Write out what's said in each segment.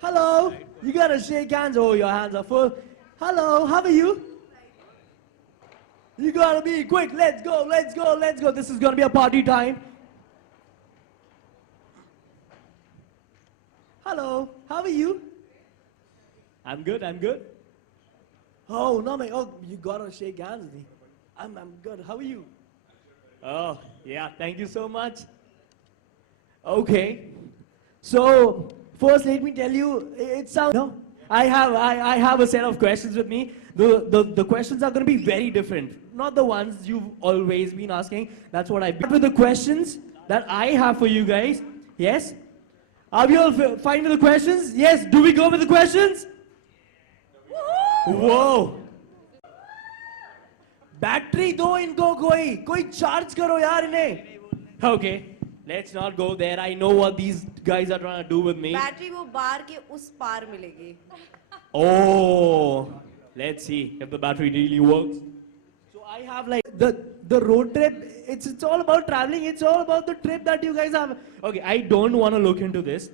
Hello, you gotta shake hands. Oh, your hands are full. Hello, how are you? You gotta be quick. Let's go, let's go, let's go. This is gonna be a party time. Hello, how are you? I'm good, I'm good. Oh, no, man. Oh, you gotta shake hands with me. I'm good. How are you? Oh, yeah, thank you so much. Okay. So, first let me tell you, it sounds, no, I have a set of questions with me. The questions are going to be very different. Not the ones you've always been asking. That's what I start with the questions that I have for you guys. Yes? Are we all fine with the questions? Yes. Do we go with the questions? Whoa. Battery दो इनको कोई charge करो यार इन्हें. Okay, let's not go there. I know what these guys are trying to do with me. Battery वो बार के उस पार मिलेगी. Oh, let's see if the battery really works. So I have like the road trip. It's all about traveling. It's all about the trip that you guys have. Okay, I don't want to look into this.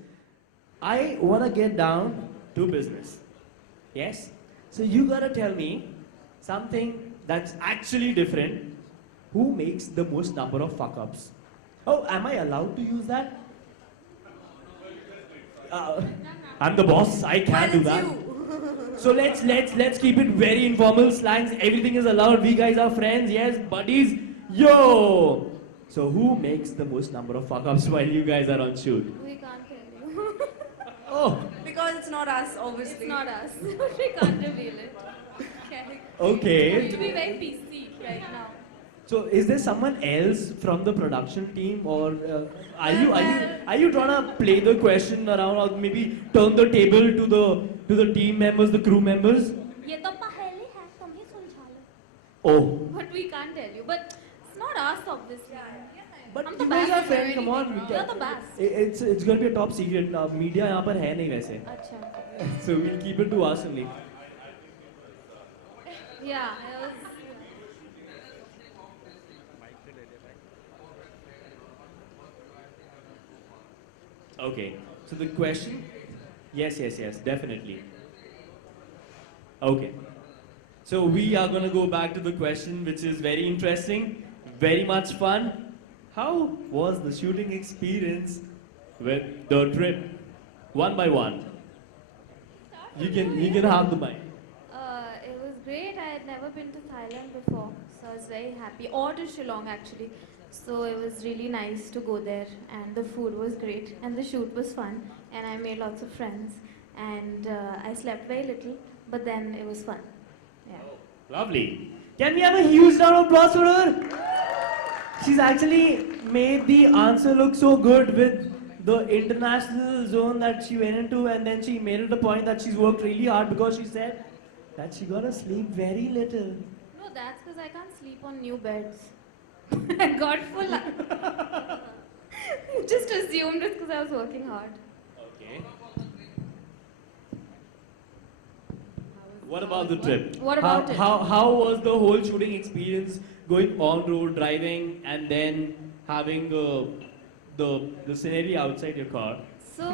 I want to get down to business. Yes. So you gotta tell me something that's actually different. Who makes the most number of fuck ups? Oh, am I allowed to use that? I'm the boss. I can't do that. So let's keep it very informal. Slangs. Everything is allowed. We guys are friends. Yes, buddies. Yo. So who makes the most number of fuck ups while you guys are on shoot? We can't tell you. Oh. Because it's not us, obviously. It's not us. We can't reveal it. Okay. We have to be very PC right now. So is there someone else from the production team, or are you trying to play the question around, or maybe turn the table to the team members, the crew members? ये तो पहेली है, तुम ही सुलझा लो. Oh. But we can't tell you. But it's not us, obviously. But हम you तो guys are best friends. हैं. Come on. You're the best. It's going to be a top secret. Media यहाँ पर है नहीं वैसे. अच्छा. So we'll keep it to us only. Yeah, it was. Okay. So the question. Yes, definitely. Okay. So we are going to go back to the question, which is very interesting, very much fun. How was the shooting experience with the trip? One by one. You can have the mic. It was great. I had never been to Thailand before, so I was very happy. Or to Shillong actually. So it was really nice to go there, and the food was great, and the shoot was fun, and I made lots of friends, and I slept very little, but then it was fun. Yeah. Lovely. Can we have a huge round of applause for her? She's actually made the answer look so good with the international zone that she went into, and then she made it a point that she's worked really hard because she said that she got to sleep very little. No, that's because I can't sleep on new beds. I got full. Just assumed it's because I was working hard. Okay. What about the trip? What about it? How was the whole shooting experience, going on road, driving, and then having the scenery outside your car? So,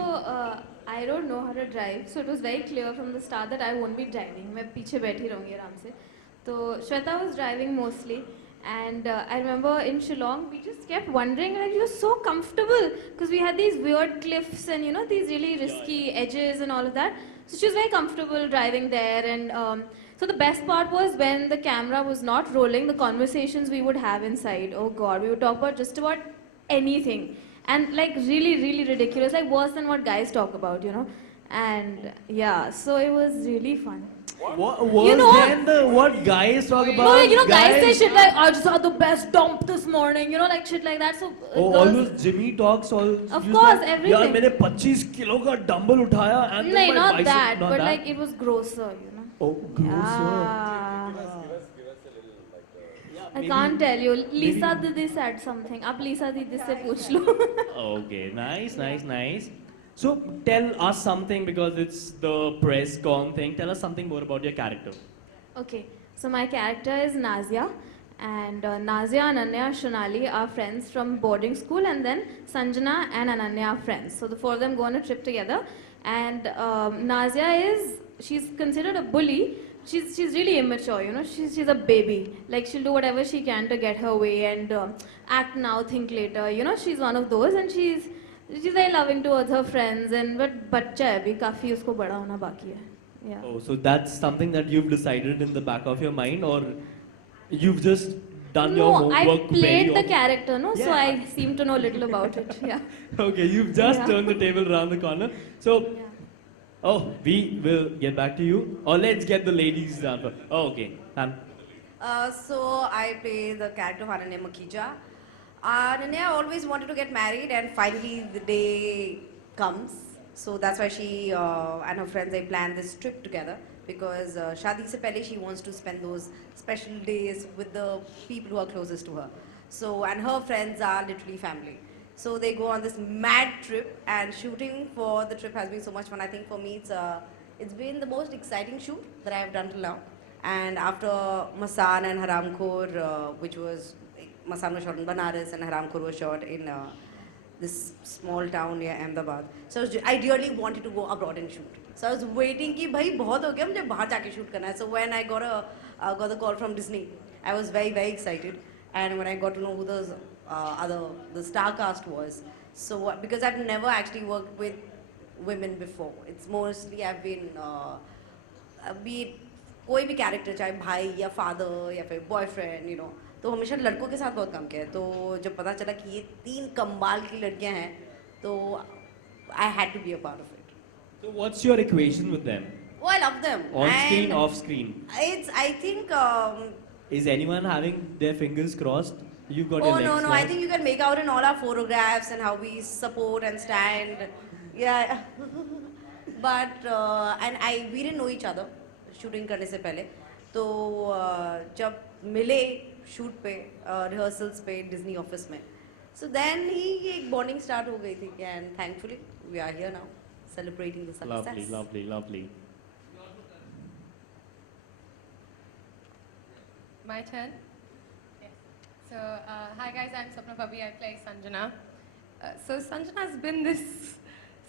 I don't know how to drive, so it was very clear from the start that I won't be driving. मैं पीछे बैठी रहूँगी आराम से. तो Shweta was driving mostly. And I remember in Shillong, we just kept wondering, like, it was so comfortable because we had these weird cliffs and, you know, these really risky edges and all of that. So she was very comfortable driving there. And so the best part was when the camera was not rolling, the conversations we would have inside. Oh God, we would talk about just about anything. And like really, really ridiculous, like worse than what guys talk about, you know. And yeah, so it was really fun. What was what guys talk about? No, you know, guys say shit like, I just had the best dump this morning, you know, like shit like that. So all those Jimmy talks, all. Of course, everything. यार मैंने 25 kilo का dumbbell उठाया and no, not bicep, that, not but that. like it was grosser, you know. Oh, grosser. Yeah. I Maybe- can't tell you. Lisa maybe- Didi said something. आप Lisa Didi से पूछ लो. Okay, nice. So tell us something because it's the press con thing. Tell us something more about your character. Okay, so my character is Nazia, and Nazia, Ananya, Shonali are friends from boarding school, and then Sanjana and Ananya are friends. So the four of them go on a trip together, and Nazia she's considered a bully. She's really immature, you know. She's a baby. Like she'll do whatever she can to get her way and act now, think later. You know, she's one of those, and she's very loving towards her friends. And but बच्चा है अभी काफी उसको बड़ा होना बाकी है. Yeah. Oh, so that's something that you've decided in the back of your mind, or you've just done your No, I homework played very the often? character, no? So Yeah. I seem to know little about it. Yeah. Okay, you've just Yeah. turned the table around the corner. So, Yeah. oh, we will get back to you. Or let's get the ladies answer. Oh, okay. Pam. So I play the character of Ananya Makhija. Ananya always wanted to get married, and finally the day comes. So that's why she and her friends, they plan this trip together, because Shadi se pehle she wants to spend those special days with the people who are closest to her. So, and her friends are literally family. So they go on this mad trip, and shooting for the trip has been so much fun. I think for me it's been the most exciting shoot that I have done till now. And after Masan and Haramkhor, which was Masan was shot in Banaras and Haramkhor was shot in this small town near Ahmedabad. So I really wanted to go abroad and shoot. So I was waiting कि भाई बहुत हो गया मुझे बाहर जाके shoot करना है. So when I got the call from Disney, I was very excited. And when I got to know who the star cast was, so because I've never actually worked with women before, it's mostly I've been be it कोई भी character, चाहे भाई या father या फिर boyfriend, you know, तो हमेशा लड़कों के साथ बहुत काम किया है. तो जब पता चला कि ये 3 कमाल की लड़कियां हैं, तो I had to be a part of it. So, what's your equation with them? Oh, I love them. On screen, And off screen? It's, I think, Is anyone having their fingers crossed? You've got your oh legs no, I crossed? think you can make out in all our photographs and how we support and stand. Yeah. But, and we didn't know each other shooting करने से पहले. तो जब मिले shoot पे, rehearsals पे Disney office में, so then he एक बॉन्डिंग स्टार्ट हो गई थी. And thankfully we are here now celebrating the success. Lovely. My turn? Yes. So, hi guys, I'm Sapna Pabi, I play Sanjana. So Sanjana has been this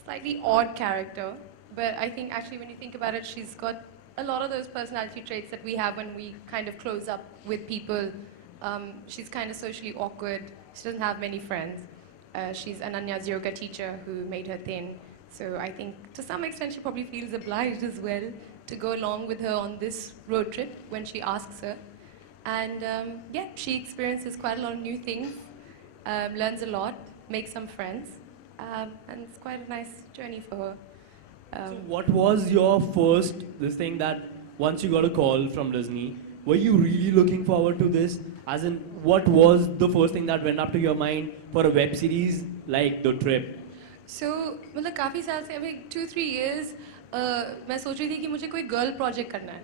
slightly odd character, but I think actually when you think about it, she's got a lot of those personality traits that we have when we kind of close up with people. She's kind of socially awkward, she doesn't have many friends. She's Ananya's yoga teacher who made her thin. So I think to some extent she probably feels obliged as well to go along with her on this road trip when she asks her. And yeah, she experiences quite a lot of new things, learns a lot, makes some friends, and it's quite a nice journey for her. So what was your first, this thing that once you got a call from Disney, were you really looking forward to this? As in, what was the first thing that went up to your mind for a web series like The Trip? So, मतलब काफ़ी साल से अभी 2-3 years मैं सोच रही थी कि मुझे कोई girl project करना है.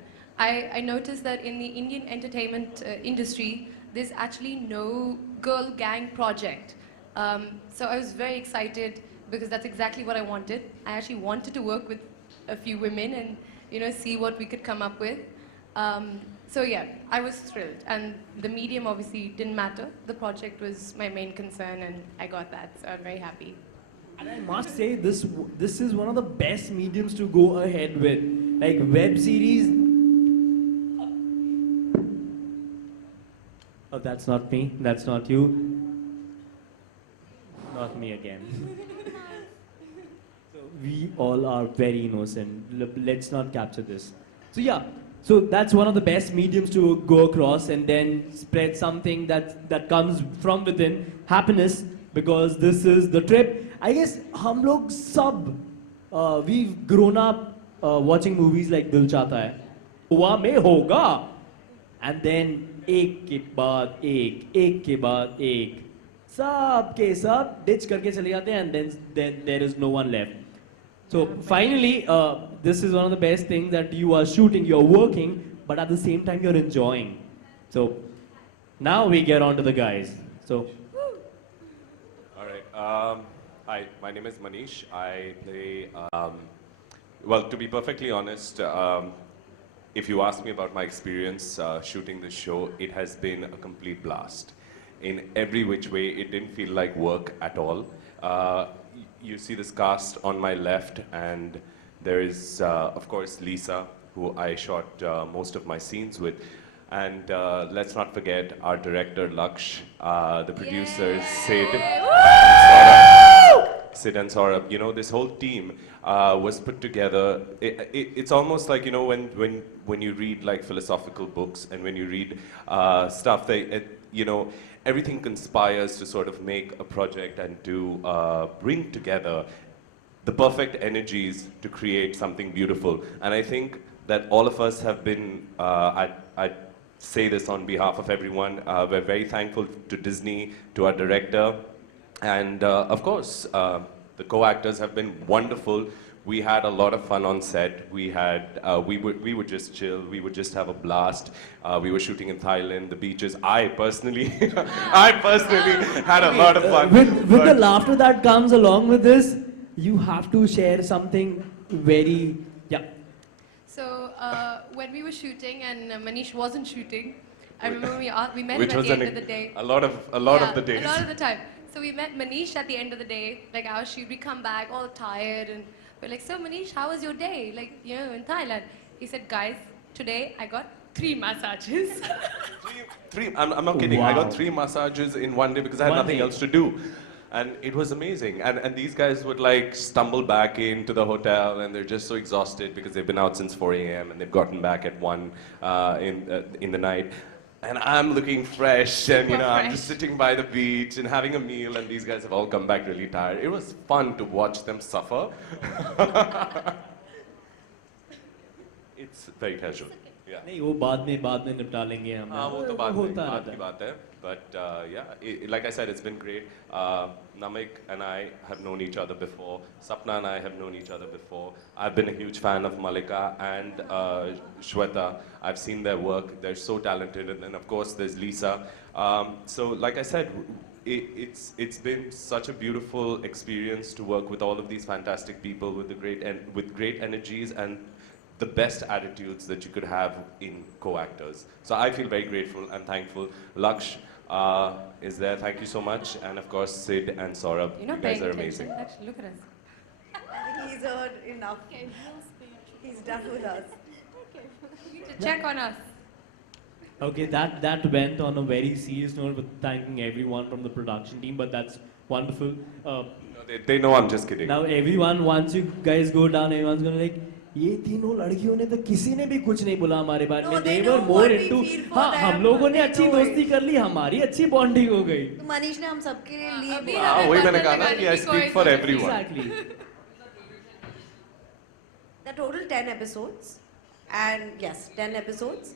I noticed that in the Indian entertainment industry, there's actually no girl gang project. So I was very excited because that's exactly what I wanted. I actually wanted to work with a few women and, you know, see what we could come up with. So yeah, I was thrilled, and the medium obviously didn't matter. The project was my main concern, and I got that, so I'm very happy. And I must say, this is one of the best mediums to go ahead with. Like web series. Oh, that's not me. That's not you. Not me again. So we all are very innocent. Let's not capture this. So yeah. So that's one of the best mediums to go across and then spread something that comes from within, happiness, because this is The Trip. I guess हम लोग सब we've grown up watching movies like Dil Chahta Hai, हुआ में होगा, and then एक के बाद एक के बाद एक, सब के सब ditch करके चले जाते हैं, and then there is no one left. So finally, this is one of the best things that you are shooting, you're working, but at the same time you're enjoying. So Now we get on to the guys. So, All right. Hi, my name is Manish. I play, well, to be perfectly honest, if you ask me about my experience shooting this show, it has been a complete blast. In every which way, it didn't feel like work at all. You see this cast on my left, and there is, of course, Lisa, who I shot most of my scenes with. And let's not forget our director, Laksh, the producers, Sid and Saurabh. You know, this whole team was put together. It's almost like, you know, when you read like philosophical books and when you read stuff, you know, everything conspires to sort of make a project and to bring together the perfect energies to create something beautiful. And I think that all of us have been, I say this on behalf of everyone, we're very thankful to Disney, to our director, and of course, the co-actors have been wonderful. We had a lot of fun on set. We would just chill. We would just have a blast. We were shooting in Thailand, the beaches. I personally had a lot of fun. with the laughter that comes along with this, you have to share something very, yeah. So when we were shooting and Manish wasn't shooting, I remember we met Which him at was the end of the day. a lot of the days. A lot of the time. So we met Manish at the end of the day, like our shoot. We come back all tired and we're like, so Manish, how was your day? Like, you know, in Thailand. He said, guys, today I got 3 massages. I'm not kidding. I Wow. got 3 massages in one day because I had One nothing day. else to do. And it was amazing. And these guys would like stumble back into the hotel and they're just so exhausted because they've been out since 4 a.m. and they've gotten back at 1 in the night. And I'm looking fresh and, you know, I'm just sitting by the beach and having a meal and these guys have all come back really tired. It was fun to watch them suffer. It's very casual. Yeah. नहीं वो बाद में निपटा लेंगे हम हाँ वो तो बात होता की रहता है. बात है. But yeah, like I said, it's been great. Namik and I have known each other before. Sapna and I have known each other before. I've been a huge fan of Malika and Shweta. I've seen their work. They're so talented. And then of course there's Lisa. So like I said, it's been such a beautiful experience to work with all of these fantastic people with great energies and the best attitudes that you could have in co-actors. So I feel very grateful and thankful. Laksh is there. Thank you so much. And of course, Sid and Saurabh. You're not You guys paying are attention. amazing. Actually, look at us. I think he's heard enough. He's done with us. You need to check on us. Okay, that went on a very serious note with thanking everyone from the production team, but that's wonderful. No, they know I'm just kidding. Now everyone, once you guys go down, everyone's gonna like, ये तीनों लड़कियों ने तो किसी ने भी कुछ नहीं बोला हमारे बारे No, में. they They were know more what we into, feel for हाँ them, हम लोगों ने they अच्छी know दोस्ती it. कर ली, हमारी अच्छी बॉन्डिंग हो गई. तो मनीष ने हम सबके लिए ली अभी बोला. हमें वही पता मैंने कहा ना लगा कि नहीं I कि speak कोई for तो everyone. Exactly. The total 10 episodes, and yes, 10 episodes,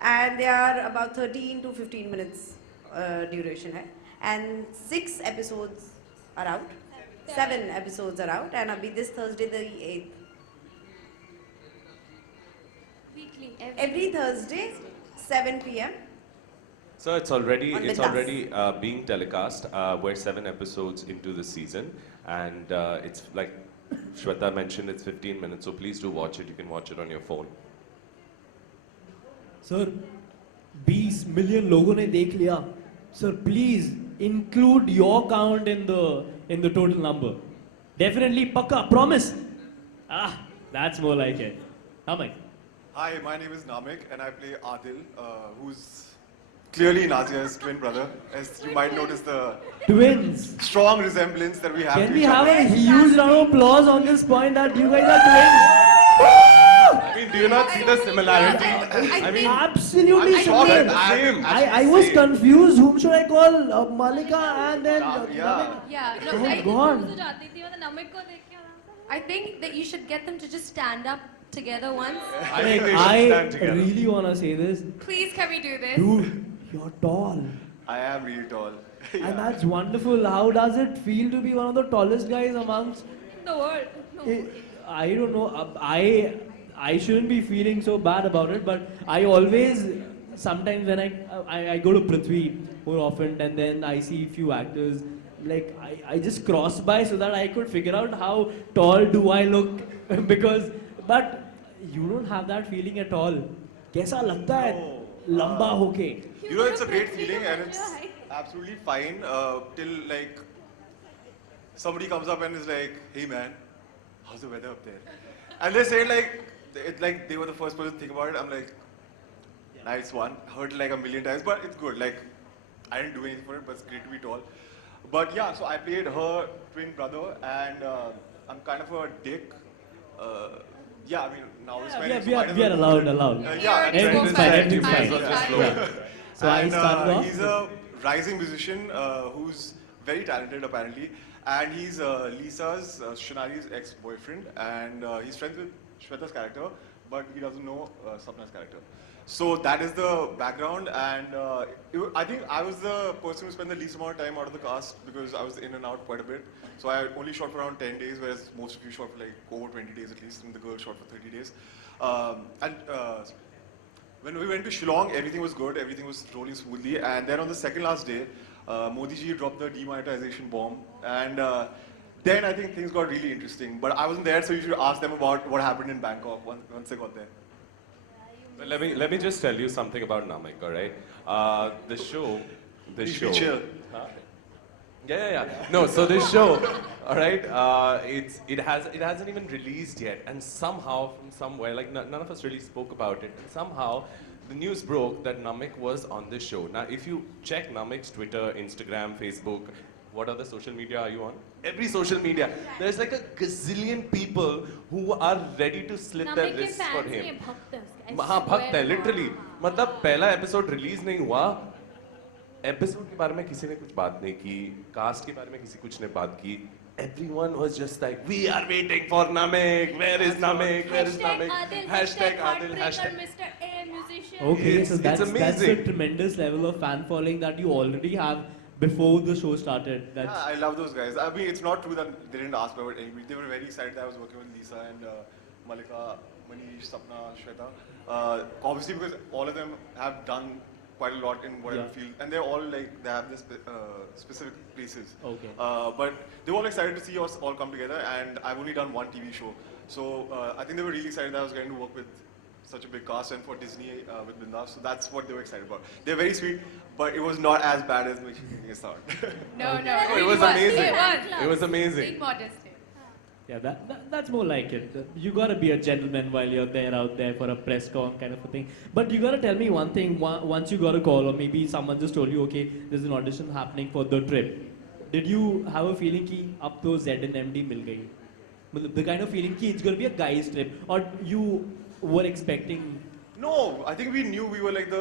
and they are about 13 to 15 minutes duration hai. And 6 episodes are out, 7 episodes are out, and abhi this Thursday the 8th. Weekly. Every Thursday, 7 p.m. So it's already On Bindaas. being telecast. We're 7 episodes into the season, and it's like Shweta mentioned, it's 15 minutes. So please do watch it. You can watch it on your phone. Sir, 20 million लोगों ने देख लिया. Sir, please include your count in the total number. Definitely, pakka, promise. Ah, that's more like it. Namik. Hi, my name is Namik and I play Adil, who's clearly Nazia's twin brother. As you might notice the Twins. strong resemblance that we have Can to we each have other. a huge round of applause on this point that you guys are twins? I mean, do you not see the similarity? I mean, Absolutely I'm shocked same. at the same. I was confused. Whom should I call? Malika and then. Yeah. Yeah, no, Oh I, God. I think that you should get them to just stand up together once. I think they should I stand together. really wanna say this. Please, can we do this? Dude, you're tall. I am really tall. And that's wonderful. How does it feel to be one of the tallest guys amongst? The world. No. I don't know. I shouldn't be feeling so bad about it, but I always sometimes when I go to Prithvi more often, and then I see few actors, like I just cross by so that I could figure out how tall do I look because, but you don't have that feeling at all. कैसा लगता है लंबा होके? You know, it's a great feeling and it's absolutely fine till like somebody comes up and is like, hey man, how's the weather up there? And they say like they were the first person to think about it. I'm like, nice one. Heard it like a million times, but it's good. Like, I didn't do anything for it, but it's great to be tall. But yeah, so I played her twin brother, and I'm kind of a dick. Yeah, I mean, now it's my name, so might as We are well- allowed. yeah, and Everything's Trent fine, is- everything's fine. Flow. So I and started off. he's a rising musician who's very talented apparently, and he's Lisa's, Shonali's ex-boyfriend, and he's friends with Shweta's character, but he doesn't know Sapna's character. So that is the background, and I think I was the person who spent the least amount of time out of the cast because I was in and out quite a bit. So I only shot for around 10 days, whereas most of you shot for like over 20 days at least, and the girl shot for 30 days. When we went to Shillong, everything was good, everything was rolling smoothly, and then on the second last day, Modi ji dropped the demonetization bomb, and then I think things got really interesting. But I wasn't there, so you should ask them about what happened in Bangkok once they got there. Well, let me just tell you something about Namik, all right? The show. You should be chill. Huh? Yeah. No, so this show, all right, it hasn't even released yet, and somehow from somewhere, like none of us really spoke about it, and somehow the news broke that Namik was on this show. Now, if you check Namik's Twitter, Instagram, Facebook, what other social media are you on? Every social media. There's like a gazillion people who are ready to slit their wrists for him. हाँ भक्त है literally मतलब पहला episode release नहीं हुआ episode के बारे में किसी ने कुछ बात नहीं की कास्ट के बारे में किसी कुछ ने बात की everyone was just like we are waiting for Namik where is Namik hashtag Adil hashtag Mr. A musician. Okay, so It's that's a amazing. tremendous level of fan following that you already have before the show started. That's Yeah, I love those guys. I mean, it's not true that they didn't ask about anybody. They were very excited that I was working with Lisa and Malika, Manish, Sapna, Shweta. Obviously, because all of them have done quite a lot in whatever Yeah. field, and they're all like they have this specific places. Okay. But they were all excited to see us all come together, and I've only done one TV show, so I think they were really excited that I was going to work with such a big cast and for Disney with Bindas. So that's what they were excited about. They're very sweet, but it was not as bad as making it sound. No, it was amazing It was. it was amazing Being modest. Yeah, that's more like it. You gotta be a gentleman while you're there out there for a press con kind of a thing. But you gotta tell me one thing. Once you got a call, or maybe someone just told you, okay, there's an audition happening for the trip. Did you have a feeling कि अब तो Z and MD मिल गई? मतलब the kind of feeling कि it's gonna be a guy's trip, or you were expecting? No, I think we knew we were like the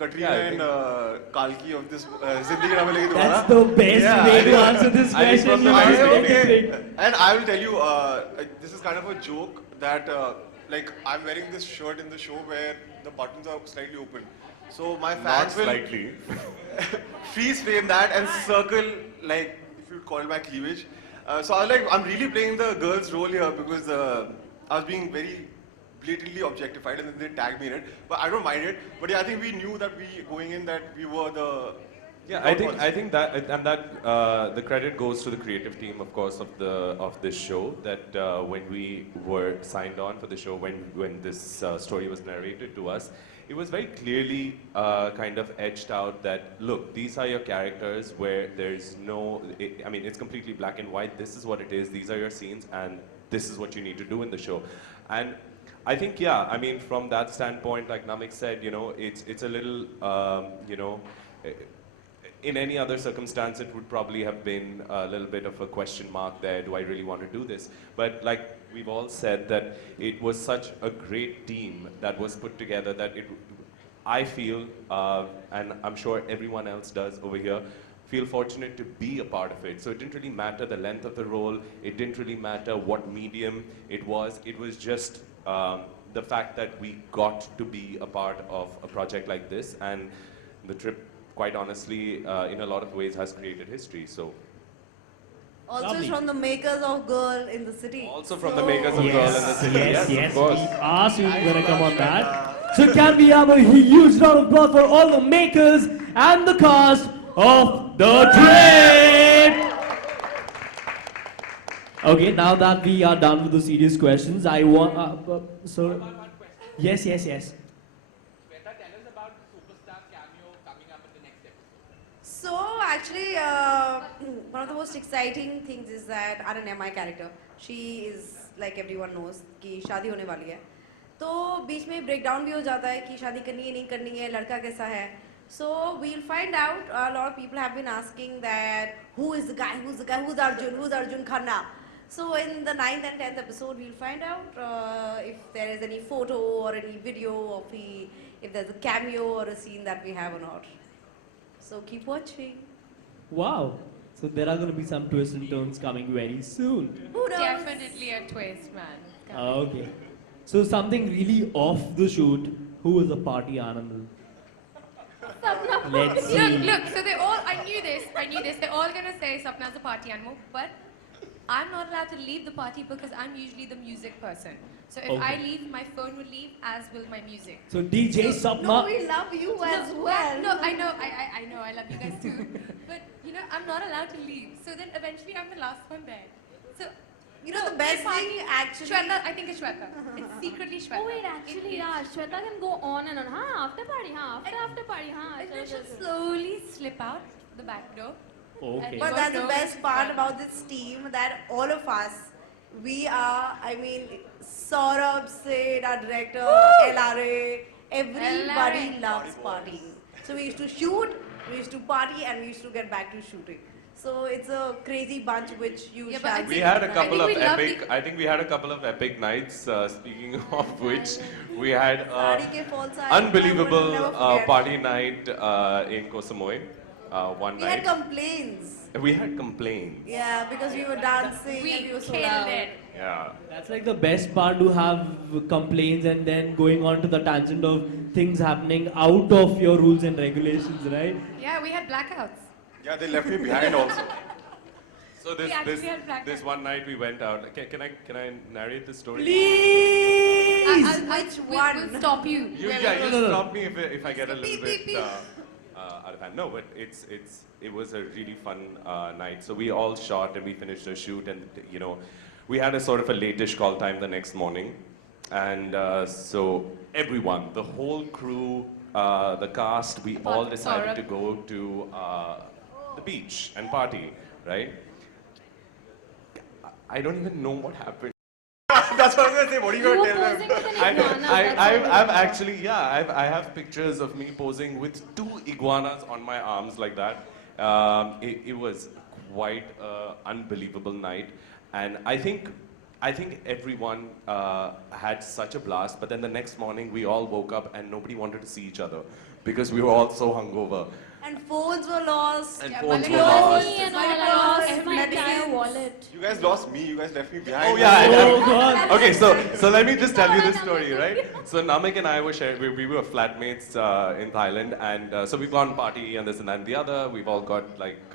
Katrina Yeah, I and Kalki of this Zindagi Na Milegi Dobara. That's the best Yeah, way I to think- answer this I think question. from the You very are beginning- amazing. And I will tell you, this is kind of a joke that like I'm wearing this shirt in the show where the buttons are slightly open. So my not fans will slightly freeze frame that and circle like if you call it my cleavage. So I was like, I'm really playing the girl's role here because I was being very blatantly objectified and then they tagged me in it. But I don't mind it. But yeah, I think we knew that going in that we were the Yeah, I think that and that the credit goes to the creative team, of course, of this show. That when we were signed on for the show, when this story was narrated to us, it was very clearly kind of edged out that look, these are your characters where there's no, I mean, it's completely black and white. This is what it is. These are your scenes, and this is what you need to do in the show, and. I think, yeah, I mean, from that standpoint, like Namik said, you know, it's a little, you know, in any other circumstance, it would probably have been a little bit of a question mark there. Do I really want to do this? But like we've all said, that it was such a great team that was put together that I feel, and I'm sure everyone else does over here, feel fortunate to be a part of it. So it didn't really matter the length of the role. It didn't really matter what medium it was. It was just the fact that we got to be a part of a project like this, and the trip, quite honestly, in a lot of ways has created history. So Also Lovely. from the makers of Girl in the City. also from the makers of Girl in the City, Yes, of yes. course. We asked you were gonna come on that. So can we have a huge round of applause for all the makers and the cast of The Trip? Okay, now that we are done with the serious questions, I want so yes. Shweta, tell us about the superstar cameo coming up in the next episode. So actually, one of the most exciting things is that Ananya, my character, she is like everyone knows कि शादी होने वाली है. तो बीच में breakdown भी हो जाता है कि शादी करनी है नहीं करनी है, लड़का कैसा है. So we'll find out. A lot of people have been asking that who is the guy, who's Arjun Khanna. So in the 9th and 10th episode, we'll find out if there is any photo or any video of if there's a cameo or a scene that we have or not. So keep watching. wow. So there are going to be some twists and turns coming very soon. Who knows? Definitely a twist, man. Okay. So something really off the shoot. Who was the party animal? Let's see. Look, so I knew this, they're all gonna say Sapna's a party animal, but I'm not allowed to leave the party because I'm usually the music person. So if I Okay. leave, my phone will leave, as will my music. So DJ No, Sapna. we love you as well. No, I know, I love you guys too. But you know, I'm not allowed to leave. So then eventually I'm the last one there. So You know no, the best my party- thing actually. Shweta, I think it's Shweta. It's secretly Shweta. Oh wait, actually, yeah, Shweta can go on and on. After party, after party, And then chalo, she'll chalo. slowly slip out the back door. Okay. But that's the best part about this team that all of us, we are, I mean, Saurabh, Sid, our director, LRA, everybody LRA. loves partying. So we used to shoot, we used to party, and we used to get back to shooting. So it's a crazy bunch which you Yeah, but I shall think- We had a see couple think of we love epic. the- I think we had a couple of epic nights. Speaking of which, we had Sari ke false eyes, unbelievable I will never forget. party night in Koh Samui. One We night. had complaints. We had complaints. Yeah, because we were dancing and we were so killed loud. it. Yeah. That's like the best part, to have complaints and then going on to the tangent of things happening out of your rules and regulations, right? Yeah, we had blackouts. Yeah, they left me behind also. So We actually had blackouts. this one night we went out. Can I narrate this story? Please! Which We'll one? stop you. You, Whoever- yeah, you No, no, no. stop me if I get a little Beep, bit beep, beep. out of hand. No, but it was a really fun night. So we all shot and we finished the shoot, and you know, we had a sort of a late-ish call time the next morning, and so everyone, the whole crew, the cast, we all decided to go to the beach and party, right? I don't even know what happened. That's what I was gonna say. What are you You gonna were tell them? posing with an iguana. that's I've all. actually, yeah, I have pictures of me posing with 2 iguanas on my arms like that. It was quite an unbelievable night, and I think everyone had such a blast. But then the next morning, we all woke up and nobody wanted to see each other because we were all so hungover. And phones were lost. And Yeah, phones but were it was lost. Me and all, My I purse, lost my entire medicines. wallet. You guys lost me. You guys left me behind. Oh yeah. Oh, God. Okay, so let me just tell you this story, right? So Namik and I were we were flatmates in Thailand, and so we've gone party and this and that and the other. We've all got like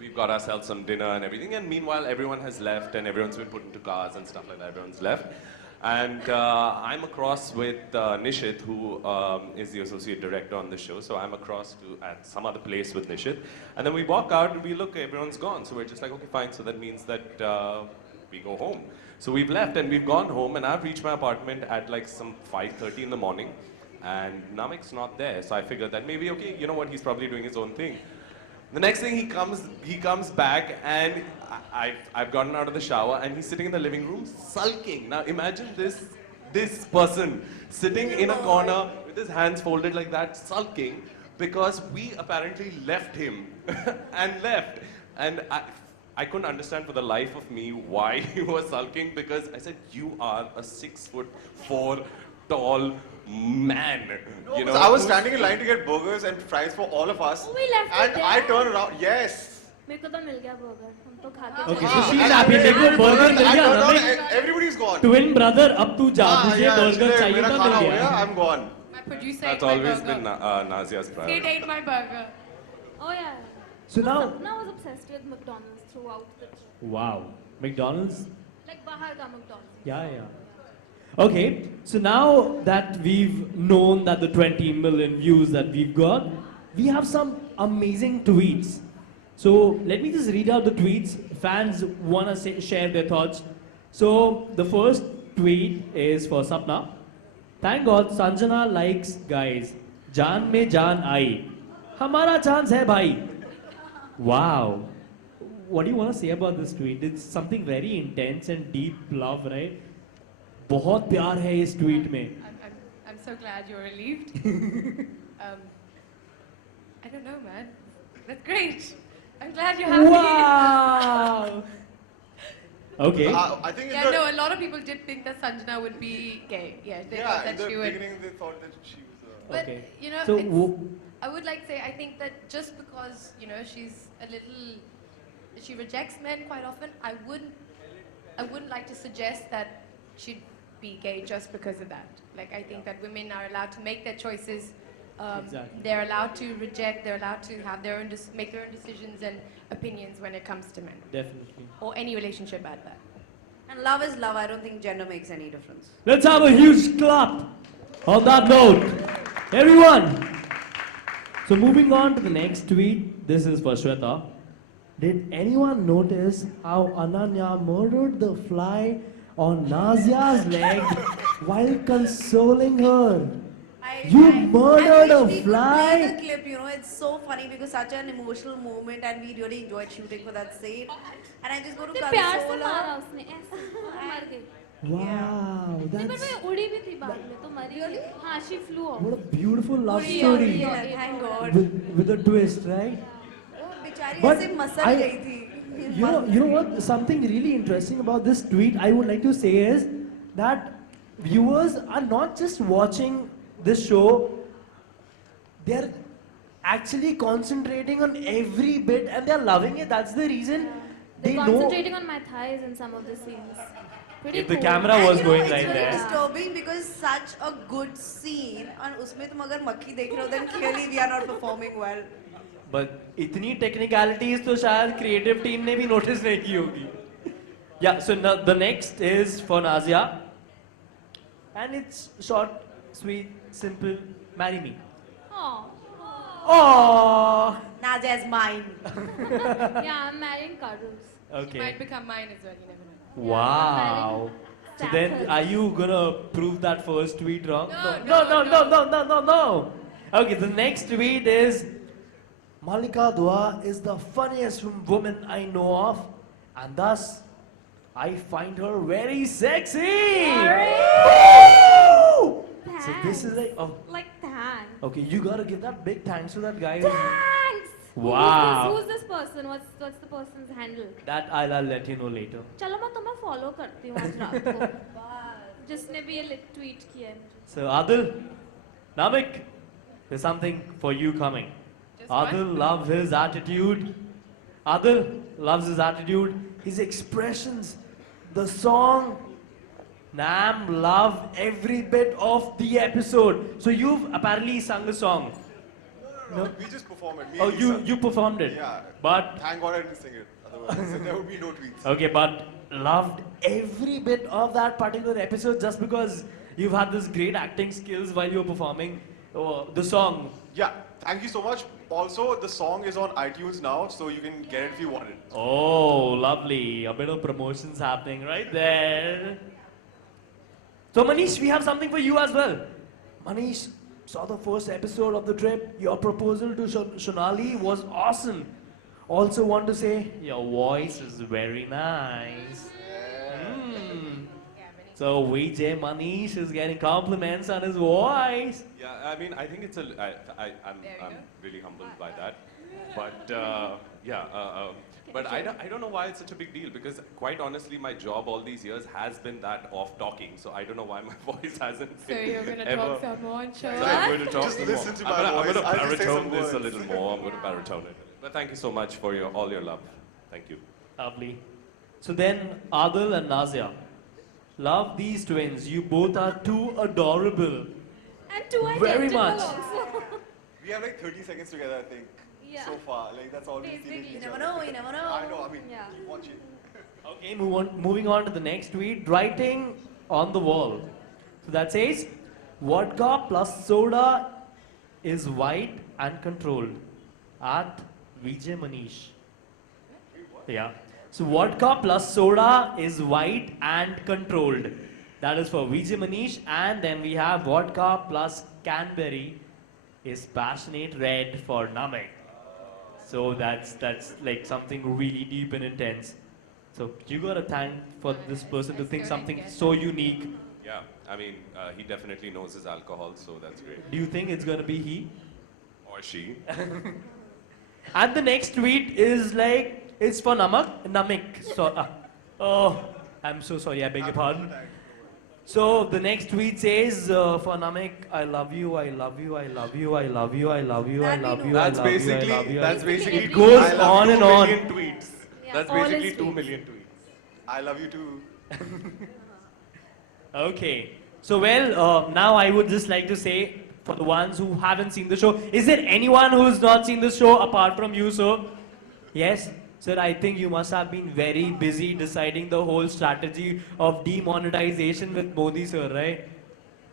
we've got ourselves some dinner and everything. And meanwhile, everyone has left and everyone's been put into cars and stuff like that. Everyone's left. And I'm across with Nishit, who is the associate director on the show. So I'm across at some other place with Nishit. And then we walk out and we look, everyone's gone. So we're just like, okay, fine. So that means that we go home. So we've left and we've gone home, and I've reached my apartment at like some 5:30 in the morning. And Namik's not there. So I figured that maybe, okay, you know what, he's probably doing his own thing. The next thing he comes back, and I've gotten out of the shower and he's sitting in the living room sulking. Now imagine this person sitting in a corner with his hands folded like that, sulking because we apparently left him and left. And I couldn't understand for the life of me why he was sulking, because I said, you are a 6'4" tall man. You know, I was who's- standing in line to get burgers and fries for all of us. Oh, we left And it there? I turned around. Yes. मेरे को तो मिल गया burger. हम तो खा के Okay, चले so गए। she's happy. Take a burger mill I गया turned around, Namik. everybody's gone. Twin brother, अब तू जा. हाँ, मुझे yeah, burger इसलिए चाहिए मेरा था, खाना मिल हो गया. गया, I'm gone. My producer That's ate my always burger. been Nazia's Sid priority. ate my burger. Oh yeah. So now, Sapna was obsessed with McDonald's throughout the trip. wow, McDonald's. Like बाहर का McDonald's. Yeah, yeah. Okay, so now that we've known that the 20 million views that we've got, we have some amazing tweets. So let me just read out the tweets. Fans want to share their thoughts. So the first tweet is for Sapna. Thank God Sanjana likes guys. Jaan mein jaan aayi. Hamara chance hai bhai. Wow. What do you want to say about this tweet? It's something very intense and deep love, right? बहुत प्यार है इस tweet में. I'm so glad you're relieved. I don't know, man. That's great. I'm glad you're happy. Wow. Okay. I think in Yeah, the, no, a lot of people did think that Sanjana would be gay. Yeah, they thought yeah, in that the she would. beginning they thought that she was. But, Okay. you know, So I would like to say, I think that just because, you know, she's a little, she rejects men quite often, I wouldn't like to suggest that she'd be gay just because of that. Like, I think that women are allowed to make their choices. Exactly. They're allowed to reject, they're allowed to have their own, make their own decisions and opinions when it comes to men. Definitely. Or any relationship at that. And love is love. I don't think gender makes any difference. Let's have a huge clap on that note. Everyone. So moving on to the next tweet. This is for Shweta. Did anyone notice how Ananya murdered the fly on Nazia's leg while consoling her? You murdered I a wish we could fly? play the clip, you know, it's so funny because such an emotional moment and we really enjoyed shooting for that scene. And I just go to इतने प्यार से console मारा her. उसने ऐसे और मर गई. Wow, नहीं पर that's वो उड़ी भी थी बाद में तो मरी गई. हाँ, she flew off. what a beautiful love उड़ी, story उड़ी, Yeah, thank God. with a twist, right? वो बेचारी But ऐसे मसल I- गई थी. You know what? Something really interesting about this tweet I would like to say is that viewers are not just watching this show, they're actually concentrating on every bit and they're loving it. That's the reason they They're know. concentrating on my thighs in some of the scenes. Pretty If the cool. camera And was you know, going it's right really there. disturbing because such a good scene and उसमें तुम अगर मक्खी देख रहे हो then clearly we are not performing well. But इतनी technicalities तो शायद creative team ने भी notice नहीं की होगी. Yeah, so now the next is for Nazia. And it's short, sweet, simple, marry me. Aw. Oh. Nazia is mine. Yeah, I'm marrying Carlos. She Okay. might become mine as well, you never know. Wow. So then, Saffron. are you gonna prove that first tweet wrong? No. No. Okay, the next tweet is Malika Dua is the funniest woman I know of, and thus I find her very sexy. Woo! So this is like, oh, Like thanks. okay, you gotta give that big thanks to that guy. Thanks. Wow. Who's this person? What's the person's handle? That I'll let you know later. चलो मैं तुम्हें follow करती हूँ आज रात को. जिसने भी ये tweet किया है मुझे. So Adil, Namik, there's something for you coming. Just what? Adil loves his attitude. Adil loves his attitude, his expressions, the song. Nam loved every bit of the episode. So you've apparently sung a song. No, we just perform it. Me Oh, and Lisa. you performed it. Yeah. But Thank God I didn't sing it. Otherwise, there would be no tweets. okay, but loved every bit of that particular episode just because you've had this great acting skills while you were performing the song. Yeah, thank you so much. Also, the song is on iTunes now, so you can get it if you want it. Oh, lovely. A bit of promotions happening right there. So Manish, we have something for you as well. Manish, saw the first episode of the trip. Your proposal to Shonali was awesome. Also want to say, your voice is very nice. Mm. So VJ Manish is getting compliments on his voice. Yeah, I mean, I think it's a. I'm There you go. really humbled by that. But but I don't know why it's such a big deal because quite honestly, my job all these years has been that of talking. So I don't know why my voice hasn't. So been you're gonna ever. talk some more and show So I'm us? going to talk Just some listen more. to I'm my gonna, voice. I'm I'll going just to say some baritone this a words. little more. I'm going to baritone it. But thank you so much for all your love. Thank you. Lovely. So then, Adil and Nazia. Love these twins. You both are too adorable. And two Very identical much. also. We have like 30 seconds together, I think. Yeah. So far, like that's all we've seen Basically. each You never other. know, you never know. I know. I mean, Yeah. keep watching. Okay, moving on to the next tweet. Writing on the wall. So that says vodka plus soda is white and controlled at Vijay Manish. Yeah. So vodka plus soda is white and controlled. That is for Vijay Manish. And then we have vodka plus Canberry is passionate red for Namek. So that's like something really deep and intense. So you gotta thank for this person to think something so unique. Yeah, I mean, he definitely knows his alcohol, so that's great. Do you think it's gonna be he? Or she. And the next tweet is like, it's for Namik. So, oh, I'm so sorry, I beg your pardon. So the next tweet says, for Namik, I love you, I love you, I love you, I love you, I love you, I love you, I That's love you, I basically, love you. that's basically, It goes I love on 2 and on. million tweets. Yeah, That's all basically his 2 tweets. million tweets. I love you too. Okay. So well, now I would just like to say, for the ones who haven't seen the show, is there anyone who's not seen the show apart from you, sir? Yes? Sir, I think you must have been very busy deciding the whole strategy of demonetization with Modi, sir, right?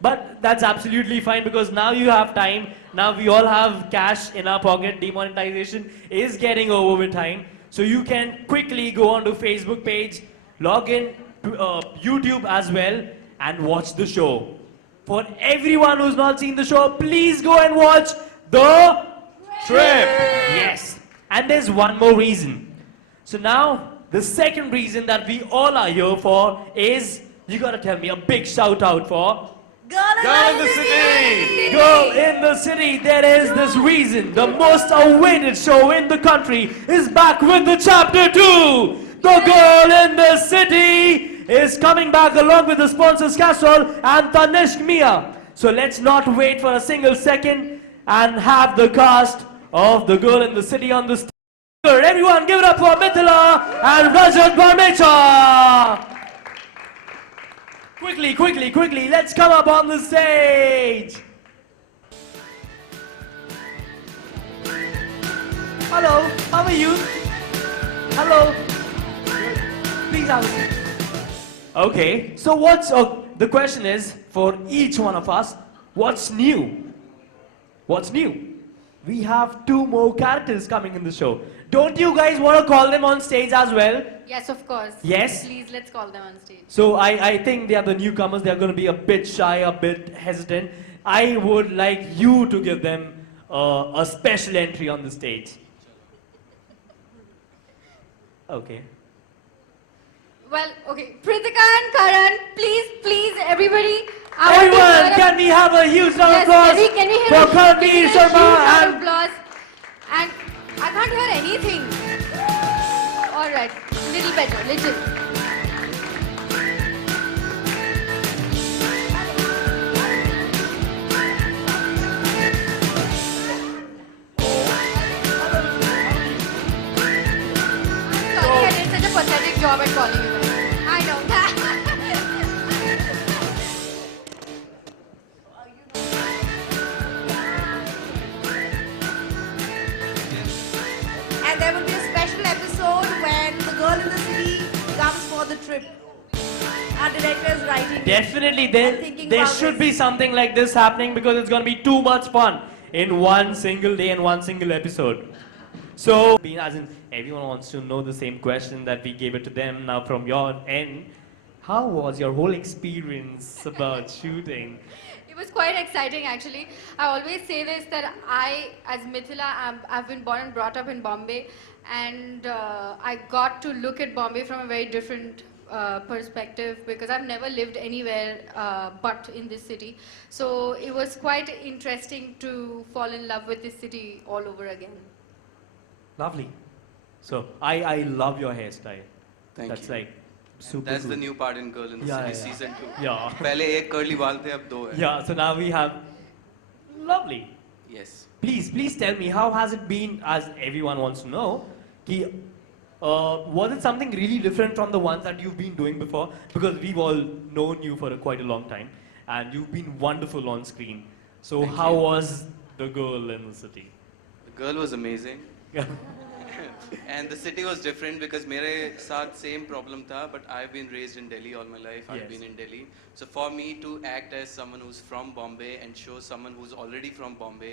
But that's absolutely fine because now you have time. Now we all have cash in our pocket. Demonetization is getting over with time. So you can quickly go onto Facebook page, log in to YouTube as well, and watch the show. For everyone who's not seen the show, please go and watch The Trip. Yes. And there's one more reason. So now, the second reason that we all are here for is, you gotta tell me a big shout out for Girl in the City! Girl in the City. There is this reason. The most awaited show in the country is back with the chapter 2. The Girl in the City is coming back along with the sponsors Castrol and Tanishq Mia. So let's not wait for a single second and have the cast of The Girl in the City on the stage. Everyone give it up for Mithila and Rajat Barmecha. Quickly, quickly, quickly, let's come up on the stage. Hello, how are you? Hello. Please have a seat. Okay, so the question is, for each one of us, what's new? What's new? We have 2 more characters coming in the show. Don't you guys want to call them on stage as well? Yes, of course. Yes? Please, let's call them on stage. So I think they are the newcomers. They are going to be a bit shy, a bit hesitant. I would like you to give them a special entry on the stage. Okay. Well, okay. Pritika and Karan, please, everybody. I want to Everyone, hear a- can we have a huge round of Yes, applause can we hear for a- Karanveer can we hear a Sharma huge round of and applause? And I can't hear anything. All right, little better, little. Sorry, I did such a pathetic job at calling you guys. I know. And there will be a special episode when the Girl in the City comes for the trip. Our director is writing. definitely I'm there thinking there about should this. be something like this happening because it's going to be too much fun in one single day and one single episode. So, being as in everyone wants to know the same question that we gave it to them now from your end. How was your whole experience about shooting? It was quite exciting actually. I always say this that I, as Mithila, I've been born and brought up in Bombay, and I got to look at Bombay from a very different perspective because I've never lived anywhere but in this city. So it was quite interesting to fall in love with this city all over again. Lovely. So, I love your hairstyle. Thank That's you. like super That's cool. the new part in Girl in the Yeah, City yeah. season 2. Yeah. पहले एक curly बाल थे अब 2 है. Yeah, so now we have lovely. Yes. Please tell me, how has it been, as everyone wants to know, was it something really different from the ones that you've been doing before? Because we've all known you for quite a long time, and you've been wonderful on screen. So Thank how you. was The Girl in the City? The girl was amazing. And the city was different because मेरे साथ same problem था, but I've been raised in Delhi all my life. I've Yes. been in Delhi. So for me to act as someone who's from Bombay and show someone who's already from Bombay,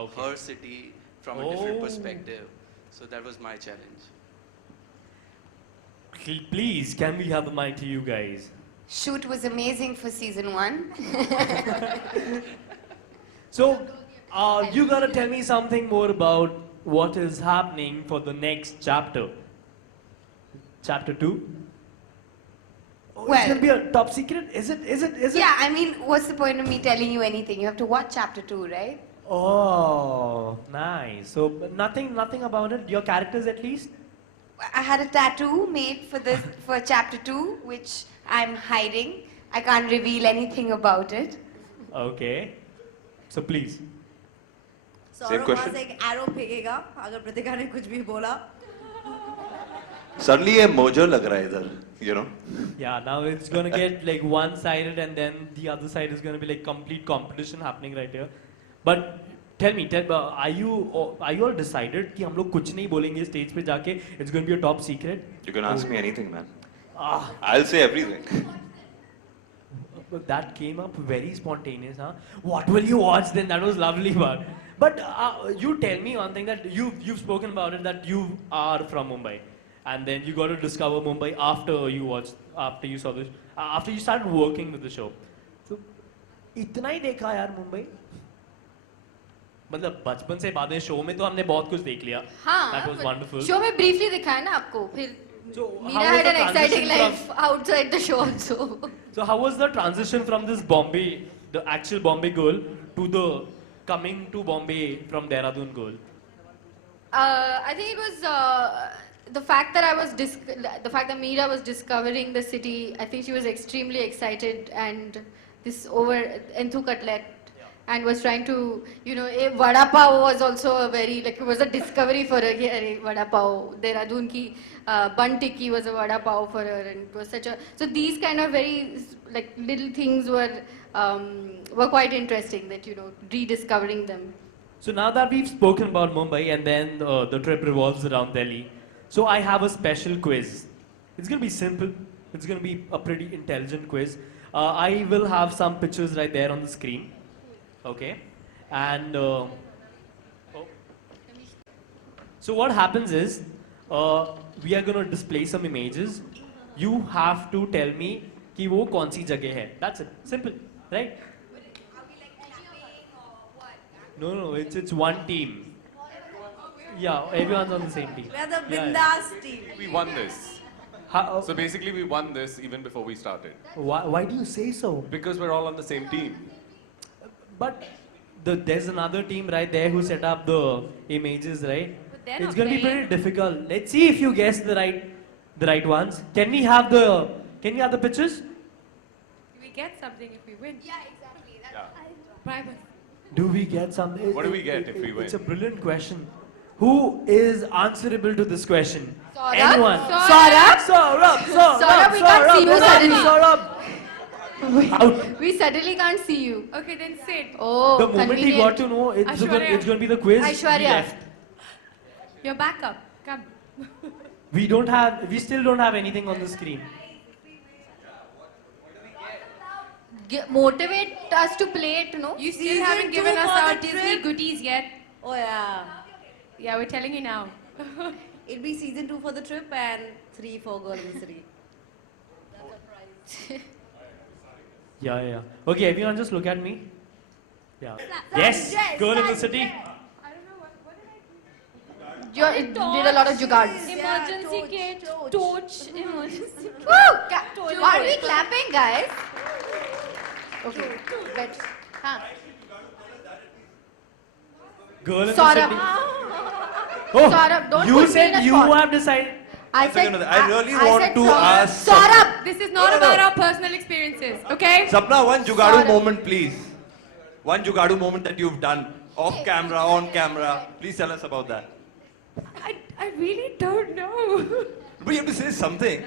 Okay. her city from a different Oh. perspective. So that was my challenge. Please, can we have the mic to you guys? Shoot was amazing for season 1. So, you gotta tell me something more about what is happening for the next chapter. Chapter 2? Oh, it's Well- gonna be a top secret? Is it? Yeah, I mean, what's the point of me telling you anything? You have to watch chapter 2, right? Oh, nice. So, but nothing about it? Your characters at least? I had a tattoo made for chapter 2, which I'm hiding. I can't reveal anything about it. Okay. So, please. Saurabh question? वहाँ से एक arrow फेंकेगा अगर प्रतिका ने कुछ भी बोला. Suddenly a mojo lag raha hai idhar, you know. Yeah, now it's gonna get like one-sided and then the other side is gonna be like complete competition happening right here. But tell me, are you all decided कि हम लोग कुछ नहीं बोलेंगे stage पे जाके? It's gonna be a top secret. You can ask me anything, man. Ah, I'll say everything. that came up very spontaneous, huh? What will you watch then? That was lovely part. But you tell me one thing that you've spoken about it that you are from Mumbai, and then you got to discover Mumbai after you saw this, after you started working with the show. So, इतना ही देखा यार मुंबई. मतलब बचपन से बाद में show में तो हमने बहुत कुछ देख लिया. That was wonderful. शो में briefly दिखाया ना आपको, फिर So, how Meera was had the an exciting transition life outside the show also. So how was the transition from this Bombay, the actual Bombay girl, to the coming to Bombay from Dehradun girl? I think it was the fact that the fact that Meera was discovering the city. I think she was extremely excited and this over Enthu Cutlet, and was trying to, Vada Pav was also a very, like, it was a discovery for her. Ki, Vada Pav, Dehradun ki Bun Tikki was a Vada Pav for her, and it was such a, so these kind of very, like, little things were quite interesting, that, rediscovering them. So now that we've spoken about Mumbai and then the trip revolves around Delhi, so I have a special quiz. It's going to be simple. It's going to be a pretty intelligent quiz. I will have some pictures right there on the screen. Okay. And so what happens is, we are going to display some images. You have to tell me कि वो कौन सी जगह है. That's it. Simple, right? No, it's one team. Yeah, everyone's on the same team. We are the Yeah, Bindas team. We won this. So basically, we won this even before we started. Why do you say so? Because we're all on the same team. But there's another team right there who set up the images, right? But they're It's not going to be playing. pretty difficult. Let's see if you guess the right ones. Can we have the pictures? We get something if we win. Yeah, exactly. Yeah. Bribe us. Do we get something? What do we get if we win? It's a brilliant question. Who is answerable to this question? Saurabh? Anyone? Saurabh? Saurabh, we can't see you suddenly. Saurabh. Out. We suddenly can't see you. Okay, then Sid. Oh, The moment he got to know it's going Aishwarya. to be the quiz, he Aishwarya. left. Your backup. Come. We still don't have anything on the screen. Motivate us to play it, no? You still Season haven't given 2 us for our the Disney trip. goodies yet. Oh yeah. Yeah, we're telling you now. It'll be season 2 for the trip and 3 for Girl in the City. Yeah. Okay, everyone just look at me. Yeah. Yes, girl in the city. You did a lot of jugards. Emergency kit, torch, emergency. Woo! Are we clapping, guys? Okay, let's. Girl in the Saurabh. city. Oh, Saurabh, don't you put me said in a you spot. have decided. I said. I really I want said to Saurabh. ask Saurabh! This is not No, no, about no. our personal experiences, okay? Sapna, one Jugadu Saurabh. moment, please. One Jugadu moment that you've done off camera, on camera. Please tell us about that. I really don't know. But you have to say something.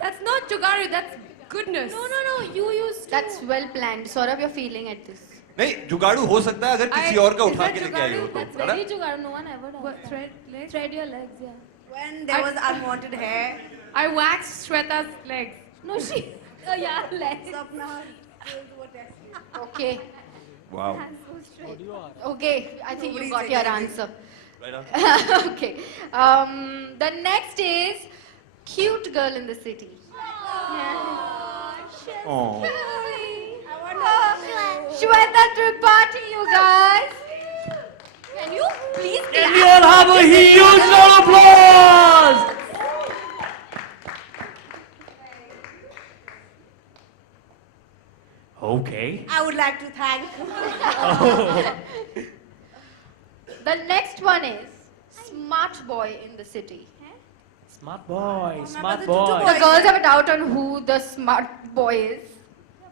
That's not Jugaru, that's goodness. No, you used to. That's well planned. Saurabh, you're feeling at this. नहीं जुगाड़ू हो सकता है अगर किसी और का is उठा that के लेके आई हो That's तो है ना? very jugaad. No one ever does What, that. thread legs? Thread your legs, yeah. When there was unwanted hair. I waxed Shweta's legs. No, she. Oh yeah, legs. Sapna skills were tested. Okay. Wow. Hands so straight. Okay, I think you got your answer. Right on. Okay. The next is cute girl in the city. Oh. Shweta Tripathi, you guys. Can you please Can we all have a huge round of applause? Okay. I would like to thank. The next one is smart boy in the city. Smart boy, smart the boy. tutu The girls have a doubt on who the smart boy is.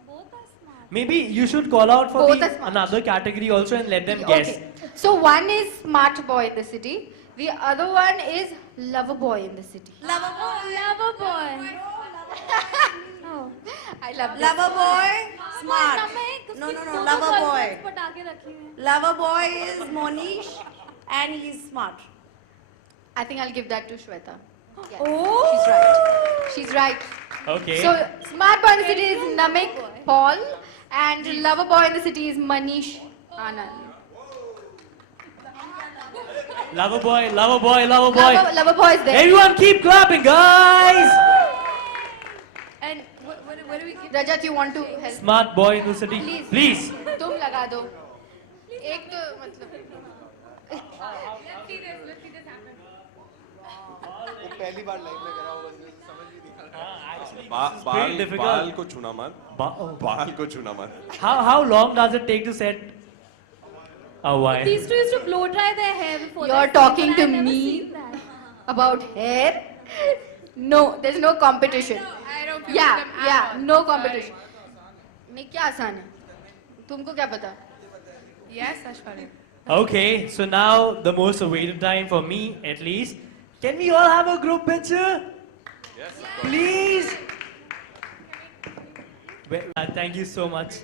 Both are smart. Maybe you should call out for Both the are smart. another category also and let them guess. Okay. So one is smart boy in the city. The other one is lover boy in the city. Lover boy. Lover boy. No. I love this. Lover boy. Smart. No, No, no, no. Lover boy. पटाखे रखे हुए हैं. Lover boy is Monish, and he's smart. I think I'll give that to Shweta. Yes, Oh. she's right. She's right. Okay. So smart boy in the city is Namik Paul, and lover boy in the city is Manish Anand. Lover boy, lover boy, lover boy. Lover boy is there. Everyone keep clapping, guys. And what do we give? Rajat, you want to help? Smart boy in the city. Please. Please. तुम लगा दो. एक तो मतलब. Let's see this happen. पहली बार live में करा होगा समझ भी नहीं आ रहा Actually, बा- this is बाल pretty difficult. बाल को छूना मत Oh. बाल को छूना मत How long does it take to set a wire? These two used to blow dry their hair before. You're they talking sleep, to and I've never me? seen that. About hair? No, there's no competition. I don't feel Yeah, them at yeah, all. no Sorry. competition. में क्या आसान है? तुमको क्या पता? Yes, Ashwari. Okay, so now the most awaited time for me, at least. Can we all have a group picture? yes Please. Thank you so much.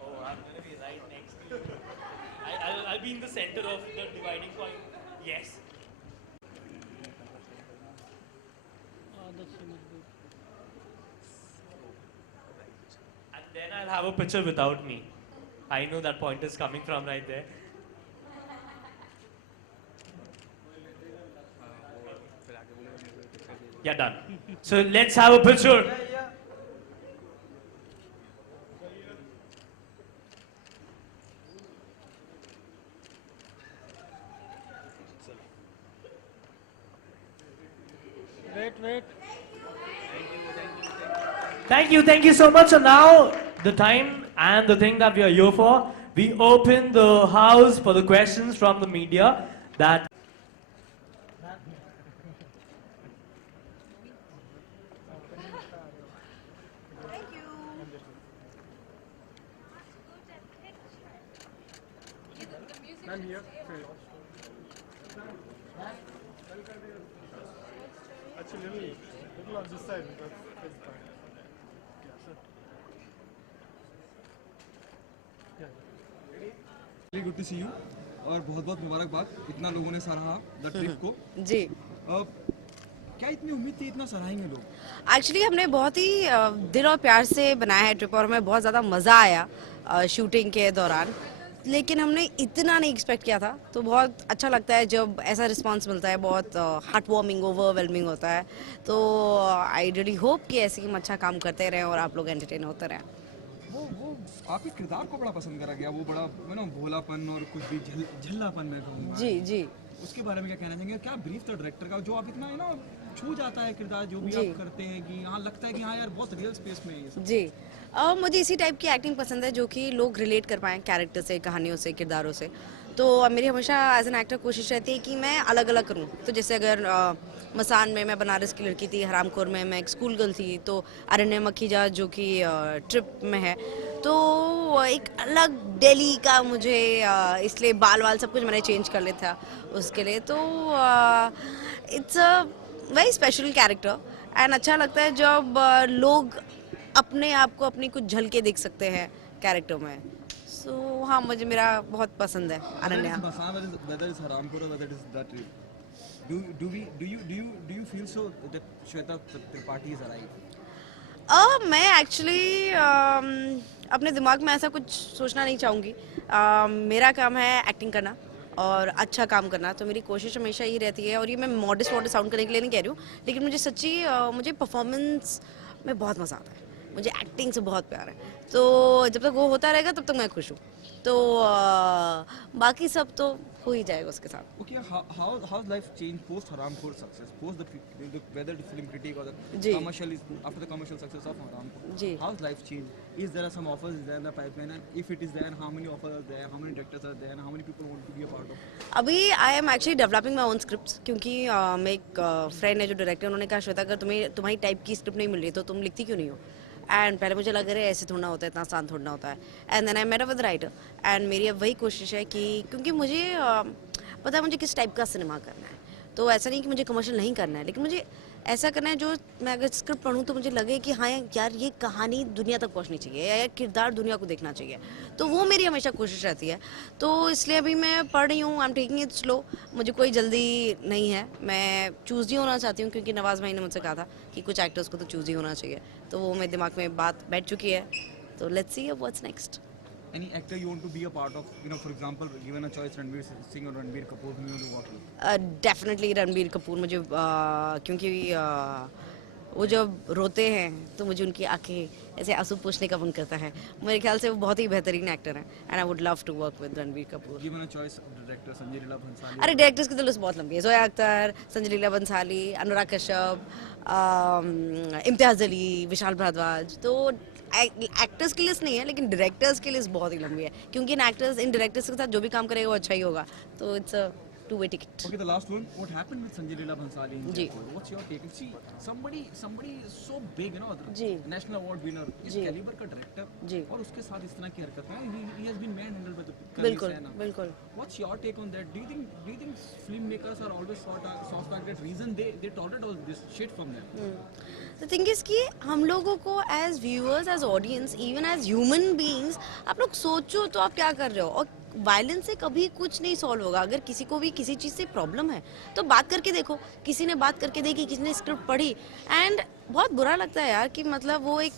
Oh, I'm gonna be right next to you. I'll be in the center of the dividing point. Yes. And then I'll have a picture without me. I know that point is coming from right there. Yeah, done. So let's have a picture. Thank you so much. So now the time and the thing that we are here for, we open the house for the questions from the media that very good to see you और बहुत बहुत मुबारकबाद इतना लोगों ने सराहा the trip को जी क्या इतनी उम्मीद थी इतना सराहेंगे लोग एक्चुअली हमने बहुत ही दिल और प्यार से बनाया है ट्रिप और हमें बहुत ज़्यादा मज़ा आया शूटिंग के दौरान लेकिन हमने इतना नहीं एक्सपेक्ट किया था तो बहुत अच्छा लगता है जब ऐसा रिस्पांस मिलता है बहुत हार्ट वार्मिंग ओवरवेलमिंग होता है तो आई रियली होप कि ऐसे ही हम अच्छा काम करते रहें और आप लोग एंटरटेन होते रहें वो आपके किरदार को बड़ा पसंद करा गया वो बड़ा भोलापन और कुछ भी झल्लापन मैं कहूँगा जी जी उसके बारे में क्या कहना चाहेंगे क्या ब्रीफ था डायरेक्टर का जो आप इतना छू जाता है किरदार जो भी आप करते हैं कि हाँ लगता है कि हाँ यार बहुत रियल स्पेस में है ये सब जी मुझे इसी टाइप की एक्टिंग पसंद है जो कि लोग रिलेट कर पाएँ कैरेक्टर से कहानियों से किरदारों से तो मेरी हमेशा एज एन एक्टर कोशिश रहती है कि मैं अलग अलग करूं तो जैसे अगर मसान में मैं बनारस की लड़की थी हरामखोर में मैं एक स्कूल गर्ल थी तो अरण्य मखीजा जो कि ट्रिप में है तो एक अलग दिल्ली का मुझे इसलिए बाल वाल सब कुछ मैंने चेंज कर लिया था उसके लिए तो it's a very special character and अच्छा लगता है जब लोग अपने आप को अपनी कुछ झलके देख सकते हैं कैरेक्टर में. So हाँ, मुझे मेरा बहुत पसंद है Ananya. Whether it's Harampur or whether it is that, do you feel so that Shweta Tripathi is alive? मैं एक्चुअली अपने दिमाग में ऐसा कुछ सोचना नहीं चाहूँगी. मेरा काम है एक्टिंग करना और अच्छा काम करना, तो मेरी कोशिश हमेशा यही रहती है. और ये मैं मॉडेस्ट साउंड करने के लिए नहीं कह रही हूँ, लेकिन मुझे सच्ची मुझे परफॉर्मेंस में बहुत मज़ा आता है. मुझे एक्टिंग से बहुत प्यार है, तो जब तक वो होता रहेगा तब तक मैं खुश हूँ. तो बाकी सब तो हो ही जाएगा उसके साथ. Okay, how's life changed post Harampur success, post the whether the film critic or the ji. commercial is after the commercial success of Harampur? Ji. How's life changed? Is there some offers is there in the pipeline, and if it is there, how many offers are there? How many directors are there? And how many people want to be a part of? अभी I am actually developing my own script, क्योंकि मैं एक friend है जो director, उन्होंने कहा श्वेता अगर तुम्हारी टाइप की स्क्रिप्ट नहीं मिल रही तो तुम लिखती क्यों नहीं हो. एंड पहले मुझे लग रहा है ऐसे थोड़ा होता है, इतना आसान थोड़ा होता है. And then I met up with writer, and मेरी अब वही कोशिश है कि क्योंकि मुझे पता है मुझे किस टाइप का सिनेमा करना है. तो ऐसा नहीं कि मुझे कमर्शियल नहीं करना है, लेकिन मुझे ऐसा करना है जो मैं अगर स्क्रिप्ट पढ़ूँ तो मुझे लगे कि हाँ यार ये कहानी दुनिया तक पहुँचनी चाहिए या किरदार दुनिया को देखना चाहिए. तो वो मेरी हमेशा कोशिश रहती है. तो इसलिए अभी मैं पढ़ रही हूँ, I am taking it slow. मुझे कोई जल्दी नहीं है, मैं चूज़ ही होना चाहती हूँ, क्योंकि नवाज़ भाई ने मुझसे कहा था कि कुछ एक्टर्स को तो चूज़ ही होना चाहिए. तो वो मेरे दिमाग में बात बैठ चुकी है. तो let's see what's next. Any actor you want to be a part of? You know, for example, given a choice, Ranveer Singh or Ranbir Kapoor, who you want to work with? Definitely Ranbir Kapoor. मुझे क्योंकि वो जब रोते हैं तो मुझे उनकी आंखें ऐसे आंसू पोंछने का मन करता है. मेरे ख्याल से वो बहुत ही बेहतरीन एक्टर हैं, and I would love to work with Ranbir Kapoor. Given a choice, director Sanjay Leela Bhansali. अरे डायरेक्टर्स की तो लिस्ट बहुत लंबी है. जोया अख्तर, संजय लीला बंसाली, अनुराग कश्यप, इम्तियाज अली, विशाल भारद्वाज. तो एक्टर्स की लिस्ट नहीं है, लेकिन डायरेक्टर्स की लिस्ट बहुत ही लंबी है, क्योंकि इन डायरेक्टर्स के साथ जो भी काम करेगा वो अच्छा ही होगा. तो it's a two-way ticket. Okay, the last one. What happened with Sanjay Leela Bhansali in जी. Jaipur? What's your take? See, somebody so big, you know, जी. national award winner, इस जी. caliber का director, जी. और उसके साथ इस तरह की हरकत है. He has been manhandled by the बिल्कुल बिल्कुल. What's your take on that? Do you think filmmakers are always soft-targeted reason they tolerate all this shit from them? The thing is कि हम लोगों को as viewers, as audience, even as human beings, आप लोग सोचो तो आप क्या कर रहे हो. और वायलेंस से कभी कुछ नहीं सॉल्व होगा. अगर किसी को भी किसी चीज़ से प्रॉब्लम है तो बात करके देखो. किसी ने बात करके देखी, किसी ने स्क्रिप्ट पढ़ी, एंड बहुत बुरा लगता है यार कि मतलब वो एक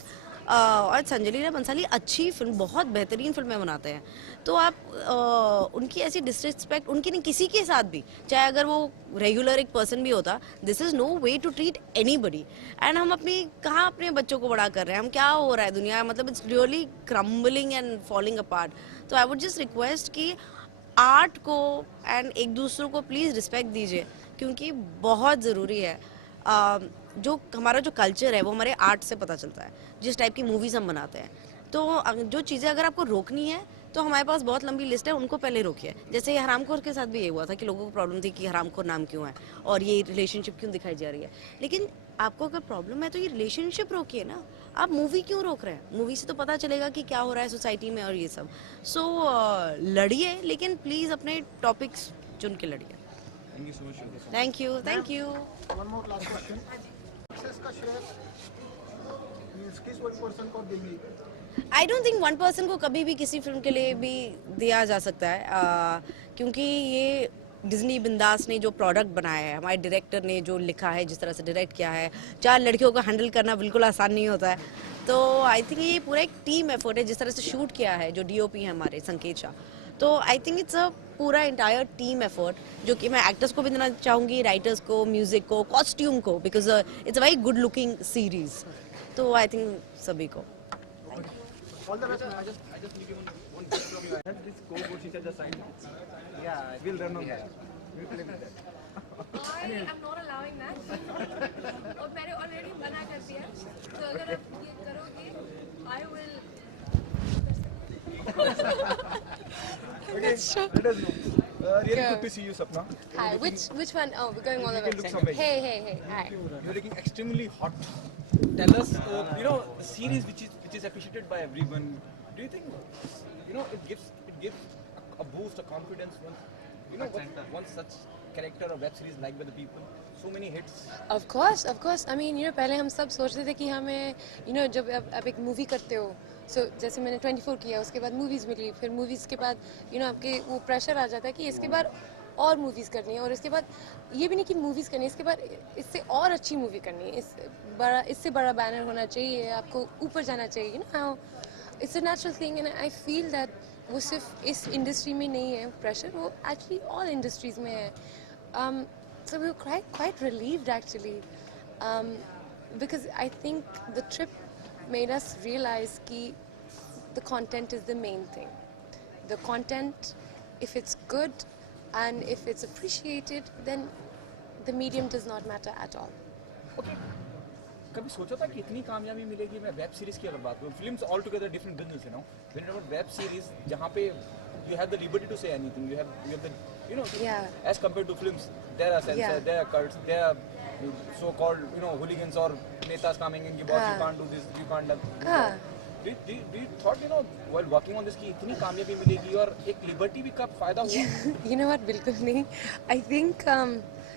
और संजय लीला बंसाली अच्छी फिल्म, बहुत बेहतरीन फिल्में बनाते हैं. तो आप उनकी ऐसी डिसरिस्पेक्ट उनकी नहीं, किसी के साथ भी, चाहे अगर वो रेगुलर एक पर्सन भी होता, this is no way to treat anybody. And हम कहाँ अपने बच्चों को बड़ा कर रहे हैं, हम क्या हो रहा है दुनिया, मतलब it's really crumbling and falling apart. तो आई वुड जस्ट रिक्वेस्ट कि आर्ट को एंड एक दूसरों को प्लीज़ रिस्पेक्ट दीजिए, क्योंकि बहुत ज़रूरी है. जो हमारा जो कल्चर है वो हमारे आर्ट से पता चलता है, जिस टाइप की मूवीज़ हम बनाते हैं. तो जो चीज़ें अगर आपको रोकनी है तो हमारे पास बहुत लंबी लिस्ट है, उनको पहले रोकिए. जैसे हरामखोर के साथ भी ये हुआ था कि लोगों को प्रॉब्लम थी कि हरामखोर नाम क्यों है और ये रिलेशनशिप क्यों दिखाई जा रही है. लेकिन आपको अगर प्रॉब्लम है तो ये रिलेशनशिप रोकिए ना, आप मूवी क्यों रोक रहे हैं. मूवी से तो पता चलेगा कि क्या हो रहा है सोसाइटी में और ये सब. सो लड़िए, लेकिन प्लीज़ अपने टॉपिक्स चुन के लड़िए. Thank you so much. Thank you. Thank you. One more last question. Success का श्रेय किस one person को देंगे? I don't think one person को कभी भी किसी फिल्म के लिए भी दिया जा सकता है, क्योंकि ये डिज्नी बिंदास ने जो प्रोडक्ट बनाया है, हमारे डायरेक्टर ने जो लिखा है, जिस तरह से डायरेक्ट किया है, 4 लड़कियों को हैंडल करना बिल्कुल आसान नहीं होता है. तो आई थिंक ये पूरा एक टीम एफर्ट है, जिस तरह से शूट किया है जो DOP है हमारे संकेत शाह. तो आई थिंक इट्स अ पूरा इंटायर टीम एफर्ट, जो कि मैं एक्टर्स को भी देना चाहूँगी, राइटर्स को, म्यूजिक को, कॉस्ट्यूम को, because it's a very good looking series. तो आई थिंक सभी को. All the best. I just need one gift from you. I have this code which is at the side. Yeah, we'll run on that. We'll play with that. I am not allowing that. और मैंने already मना कर दिया. तो अगर आप ये करोगे, I will. Okay, let us know. Really good to see you, Sapna. Hi. Which one? Oh, we're going all the way. You can look somewhere. Hey. Hi. You're looking extremely hot. Tell us, a series which is appreciated by everyone. Do you think, it gives a boost, a confidence once, once such character or web series liked by the people? So many hits. Of course. I mean, पहले हम सब सोचते थे कि हमें, जब आप एक मूवी करते हो, so जैसे मैंने 24 किया, उसके बाद मूवीज मिली, फिर मूवीज के बाद, आपके वो प्रेशर आ जाता है कि इसके बाद और मूवीज करनी है, और इसके बाद ये भी नहीं कि मूवीज करनी है, इसके बाद इससे और अच्छी मूवी करनी है, इससे बड़ा बैनर होना चाहिए, आपको ऊपर जाना चाहिए, how it's a natural thing, and I feel that वो सिर्फ इस इंडस्ट्री में नहीं है प्रेशर, वो एक्चुअली ऑल इंडस्ट्रीज में है. So we were quite relieved actually, because I think the trip made us realize that the content is the main thing. The content, if it's good and if it's appreciated, then the medium does not matter at all. Okay. कभी सोचा था कि इतनी कामयाबी मिलेगी? मैं web series की अगर बात करूँ, films all together different business, when you talk web series जहाँ पे you have the liberty to say anything, you have the, as compared to films, there are censors, there are cults, there are so-called, hooligans or netas coming in, boss, you can't do this, you can't do that. Do you thought, while working on this कि इतनी कामयाबी मिलेगी और एक liberty भी कब फायदा हुआ? You know what, बिल्कुल नहीं. I think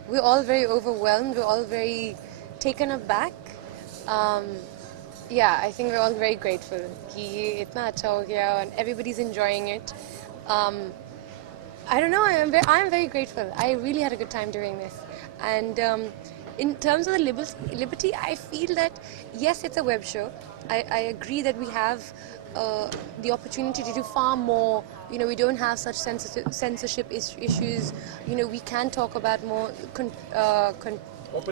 we're all very overwhelmed, we're all very taken aback. Yeah, I think we're all very grateful कि ये इतना अच्छा हो गया and everybody's enjoying it. I don't know, I am very grateful. I really had a good time doing this. And in terms of the liberty, I feel that yes, it's a web show. I agree that we have the opportunity to do far more. We don't have such censorship issues. We can talk about more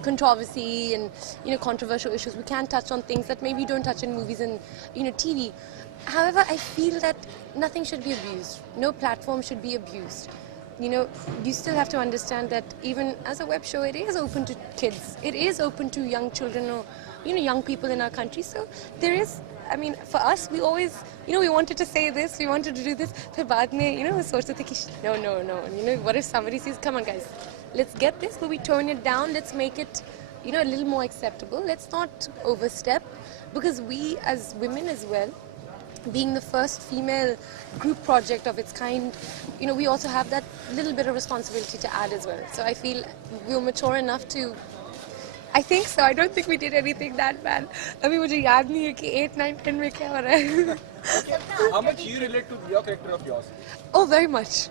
controversy and controversial issues. We can touch on things that maybe don't touch in movies and TV. However, I feel that nothing should be abused. No platform should be abused. You still have to understand that even as a web show, it is open to kids. It is open to young children or, young people in our country. So there is, I mean, for us, we always, we wanted to say this, we wanted to do this. Phir baad mein, we sochte the ki, no. What if somebody says, come on guys, let's get this, but we tone it down, let's make it, a little more acceptable. Let's not overstep, because we as women as well, being the first female group project of its kind, we also have that little bit of responsibility to add as well. So I feel we were mature enough to, I think so. I don't think we did anything that bad. अभी मुझे याद नहीं है कि 8, 9, 10 में क्या हो रहा है. How much you relate to your character of yours? Oh, very much.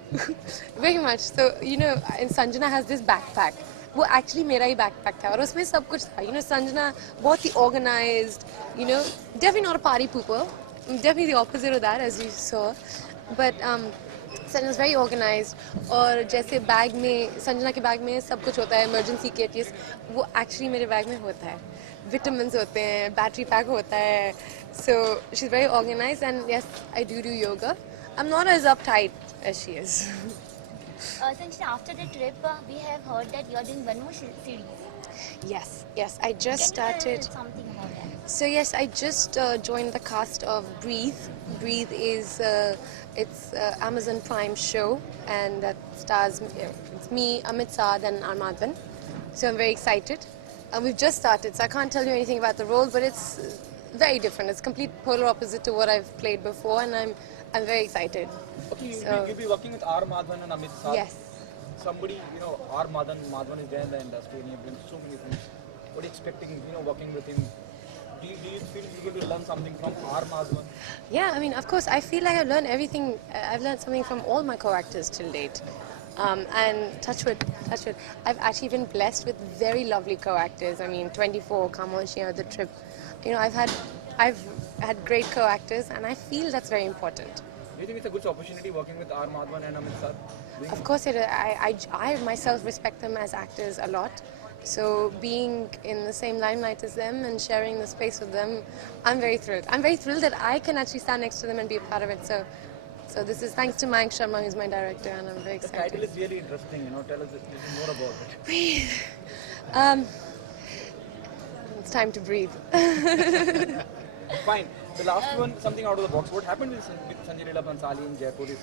Very much. So, and Sanjana has this backpack. वो actually मेरा ही backpack था और उसमें सब कुछ था. Sanjana बहुत ही organized, definitely not a party pooper. Definitely the opposite of that, as you saw. But Sanjana is very organized. और जैसे बैग में, संजना के बैग में सब कुछ होता है, emergency kit, yes, वो actually मेरे बैग में होता है. Vitamins होते हैं, battery pack होता है. So she's very organized, and yes, I do yoga. I'm not as uptight as she is. Sanjana, after the trip, we have heard that you are doing one more series. Yes, I just started. Can you tell something about that? So yes, I just joined the cast of Breathe. Breathe is it's Amazon Prime show, and that stars it's me, Amit Saad, and Armadvan. So I'm very excited. We've just started, so I can't tell you anything about the role, but it's very different. It's complete polar opposite to what I've played before, and I'm very excited. Okay, so, you'll be working with R. Madhavan and Amit Saad. Yes. Somebody, R. Madhavan is there in the industry, and you've done so many things. What are you expecting, working with him? Do you feel you're going to learn something from R. Madhavan? Yeah, I mean, of course, I feel like I've learned everything. I've learned something from all my co-actors till date. And touch wood, I've actually been blessed with very lovely co-actors. I mean, 24, Kamoshi, The Trip. I've had great co-actors, and I feel that's very important. Do you think it's a good opportunity working with R. Madhavan and Amit Saad? Of course, I myself respect them as actors a lot. So being in the same limelight as them and sharing the space with them, I'm very thrilled. I'm very thrilled that I can actually stand next to them and be a part of it. So this is thanks to Mayank Sharma, who's my director, and I'm very excited. The title is really interesting. Tell us a little more about it. Breathe. It's time to breathe. Fine. The last one, something out of the box. What happened with Sanjay Leela Bhansali in Jaipur is,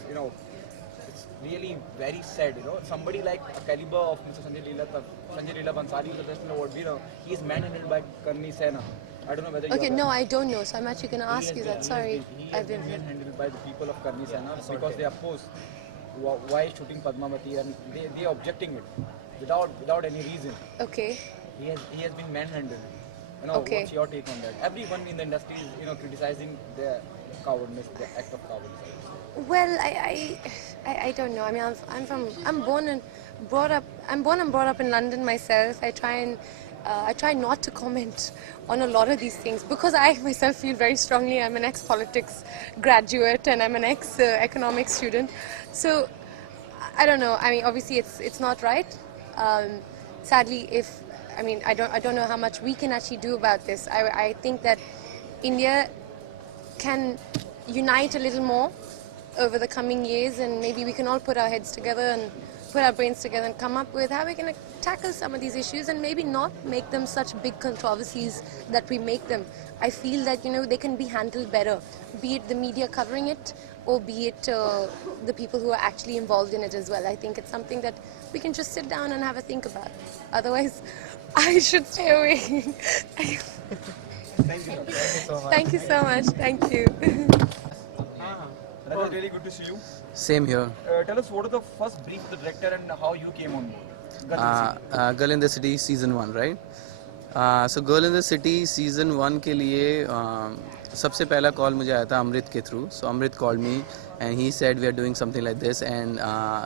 it's really very sad. Somebody like a caliber of Mr. Sanjay Leela Bhansali, who's a national award winner, he is manhandled by Karni Sena. I don't know whether you Okay, no, I don't know. So I'm actually going to ask you that. Sorry, I've been manhandled by the people of Karni Sena because they oppose why shooting Padmavati, and they are objecting it without any reason. Okay. He has been manhandled. You know, Okay. what's your take on that? Everyone in the industry is, you know, criticizing the cowardness, the act of cowardice. Well, I don't know. I mean, I'm born and brought up in London myself. I try not to comment on a lot of these things because I myself feel very strongly. I'm an ex-politics graduate and I'm an ex-economics student. So I don't know. I mean, obviously it's not right. Sadly, I don't know how much we can actually do about this. I think that India can unite a little more over the coming years, and maybe we can all put our heads together and put our brains together and come up with how we're going to tackle some of these issues and maybe not make them such big controversies that we make them. I feel that, you know, they can be handled better, be it the media covering it or be it the people who are actually involved in it as well. I think it's something that we can just sit down and have a think about. Otherwise, I should stay away. Thank you so much. Thank you so much. Thank you. That was really good to see you. Same here. Tell us, what was the first brief of the director and how you came on board? Girl in the City season 1, right? So Girl in the City season 1 के लिए सबसे पहला call मुझे आया था अमृत के through. So Amrit called me and he said we are doing something like this and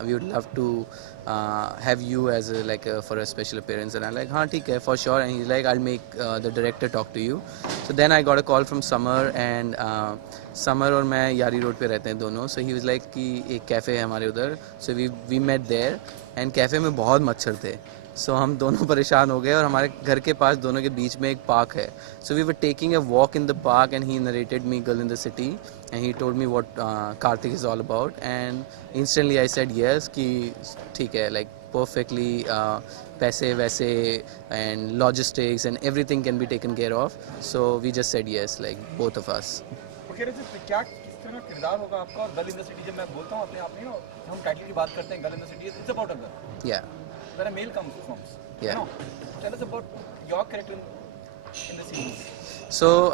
we would love to have you as for a special appearance. And I'm like, हाँ ठीक है, for sure. And he's like, I'll make the director talk to you. So then I got a call from Summer and Summer और मैं यारी road पे रहते हैं दोनों. So he was like कि एक कैफ़े है हमारे उधर. So we met there and cafe में बहुत मच्छर थे. So हम दोनों परेशान हो गए और हमारे घर के पास दोनों के बीच में एक पार्क है. So we were taking a walk in the park and he narrated me Girl in the City and he told me what Karthik is all about and instantly I said yes कि ठीक है, like perfectly पैसे वैसे and logistics and everything can be taken care of. So we just said yes, like both of us. Okay, क्या किस तरह का किरदार होगा आपका? और गर्ल इन द सिटी जब मैं बोलता हूँ अपने आप में, हम टाइटल की बात करते हैं girl in the city, it's about a girl. Yeah. Where a male comes from. Yeah. You know, tell us about your character in the series. So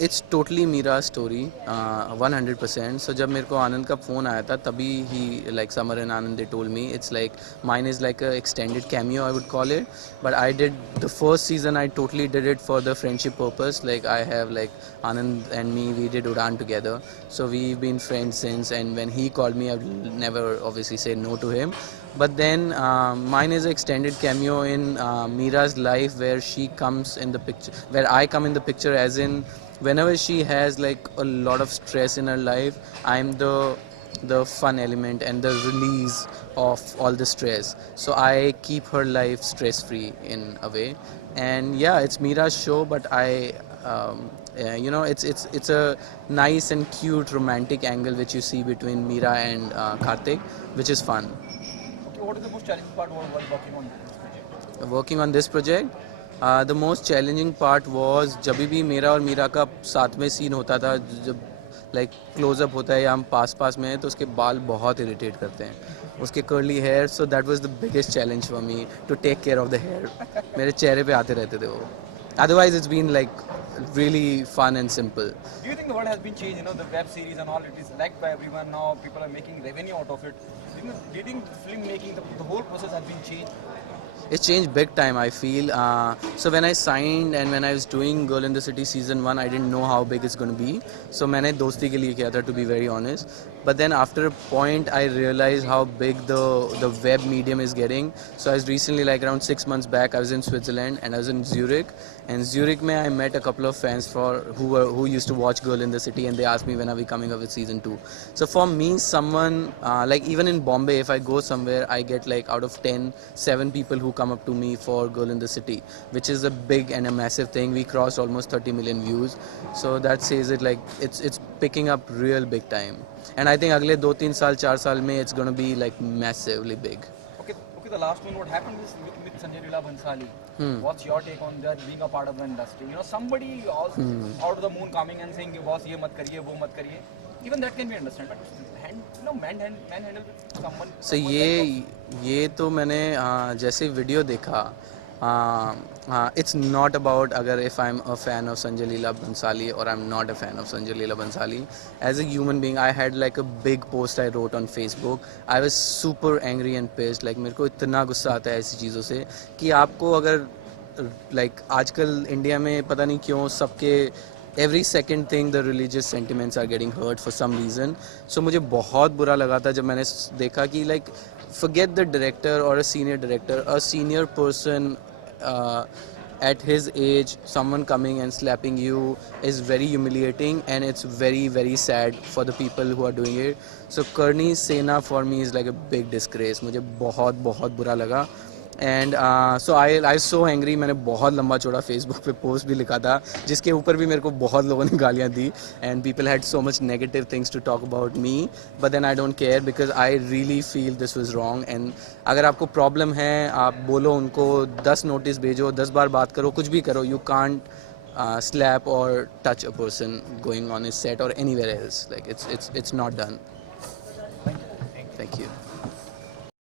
it's totally Meera's story, 100%. So जब मेरे को आनंद का phone आया था तभी he like Summer and Anand they told me it's like mine is like a extended cameo I would call it, but I did the first season I totally did it for the friendship purpose. Like I have like Anand and me, we did Udaan together, so we've been friends since. And when he called me, I would never obviously say no to him. But then mine is an extended cameo in Meera's life where she comes in the picture, where I come in the picture as in whenever she has like a lot of stress in her life, I'm the fun element and the release of all the stress. So I keep her life stress free in a way. And yeah, it's Meera's show, but I you know, it's a nice and cute romantic angle which you see between Meera and Karthik, which is fun. What is the most challenging part while working on this project? Working on this project, the most challenging part was जब भी मेरा और मीरा का साथ में scene होता था, जब like close up होता है या हम पास में हैं तो उसके बाल बहुत irritate करते हैं, उसके curly hair. So that was the biggest challenge for me to take care of the hair. मेरे चेहरे पे आते रहते थे वो. Otherwise it's been like really fun and simple. Do you think the world has been changed? You know, the web series and all, it is liked by everyone now. People are making revenue out of it. Do you think filmmaking, the whole process has been changed? It changed big time, I feel. So when I signed and when I was doing Girl in the City season 1, I didn't know how big it's going to be. So मैंने दोस्ती के लिए किया था, to be very honest. But then after a point, I realized how big the web medium is getting. So I was recently, like around 6 months back, I was in Switzerland and I was in Zurich. And Zurich में I met a couple of fans who used to watch Girl in the City, and they asked me when are we coming up with season 2. So for me, someone like even in Bombay, if I go somewhere, I get like out of 10, 7 people who come up to me for Girl in the City, which is a big and a massive thing. We crossed almost 30 million views. So that says it, like it's picking up real big time. And I think अगले 2-3 साल 4 साल में it's going to be like massively big. Okay, the last one, what happened with Sanjay Leela Bhansali? What's your take on that, being a part of the industry? You know, somebody out of the moon coming and saying, boss, ye mat kariye, wo mat kariye. Even that can be understood, but manhandle someone. So ये तो मैंने जैसे video देखा, it's not about if I'm a fan of Sanjay Leela Bhansali or I'm not a fan of Sanjay Leela Bhansali. As a human being, I had like a big post I wrote on Facebook. I was super angry and pissed. Like मेरे को इतना गुस्सा आता है ऐसी चीज़ों से कि आपको अगर like आजकल इंडिया में पता नहीं क्यों सबके every second thing the religious sentiments are getting hurt for some reason. So मुझे बहुत बुरा लगा था जब मैंने देखा कि like forget the director or a senior director, a senior person at his age, someone coming and slapping you is very humiliating, and it's very, very sad for the people who are doing it. So Karni Sena for me is like a big disgrace. मुझे बहुत बहुत बुरा लगा. And so I was so angry. मैंने बहुत लंबा चौड़ा Facebook पे पोस्ट भी लिखा था जिसके ऊपर भी मेरे को बहुत लोगों ने गालियाँ दी, and people had so much negative things to talk about me, but then I don't care because I really feel this was wrong. And अगर आपको प्रॉब्लम है आप बोलो उनको, 10 नोटिस भेजो, 10 बार बात करो, कुछ भी करो, you can't slap or touch a person going on his set or anywhere else. Like it's not done. Thank you.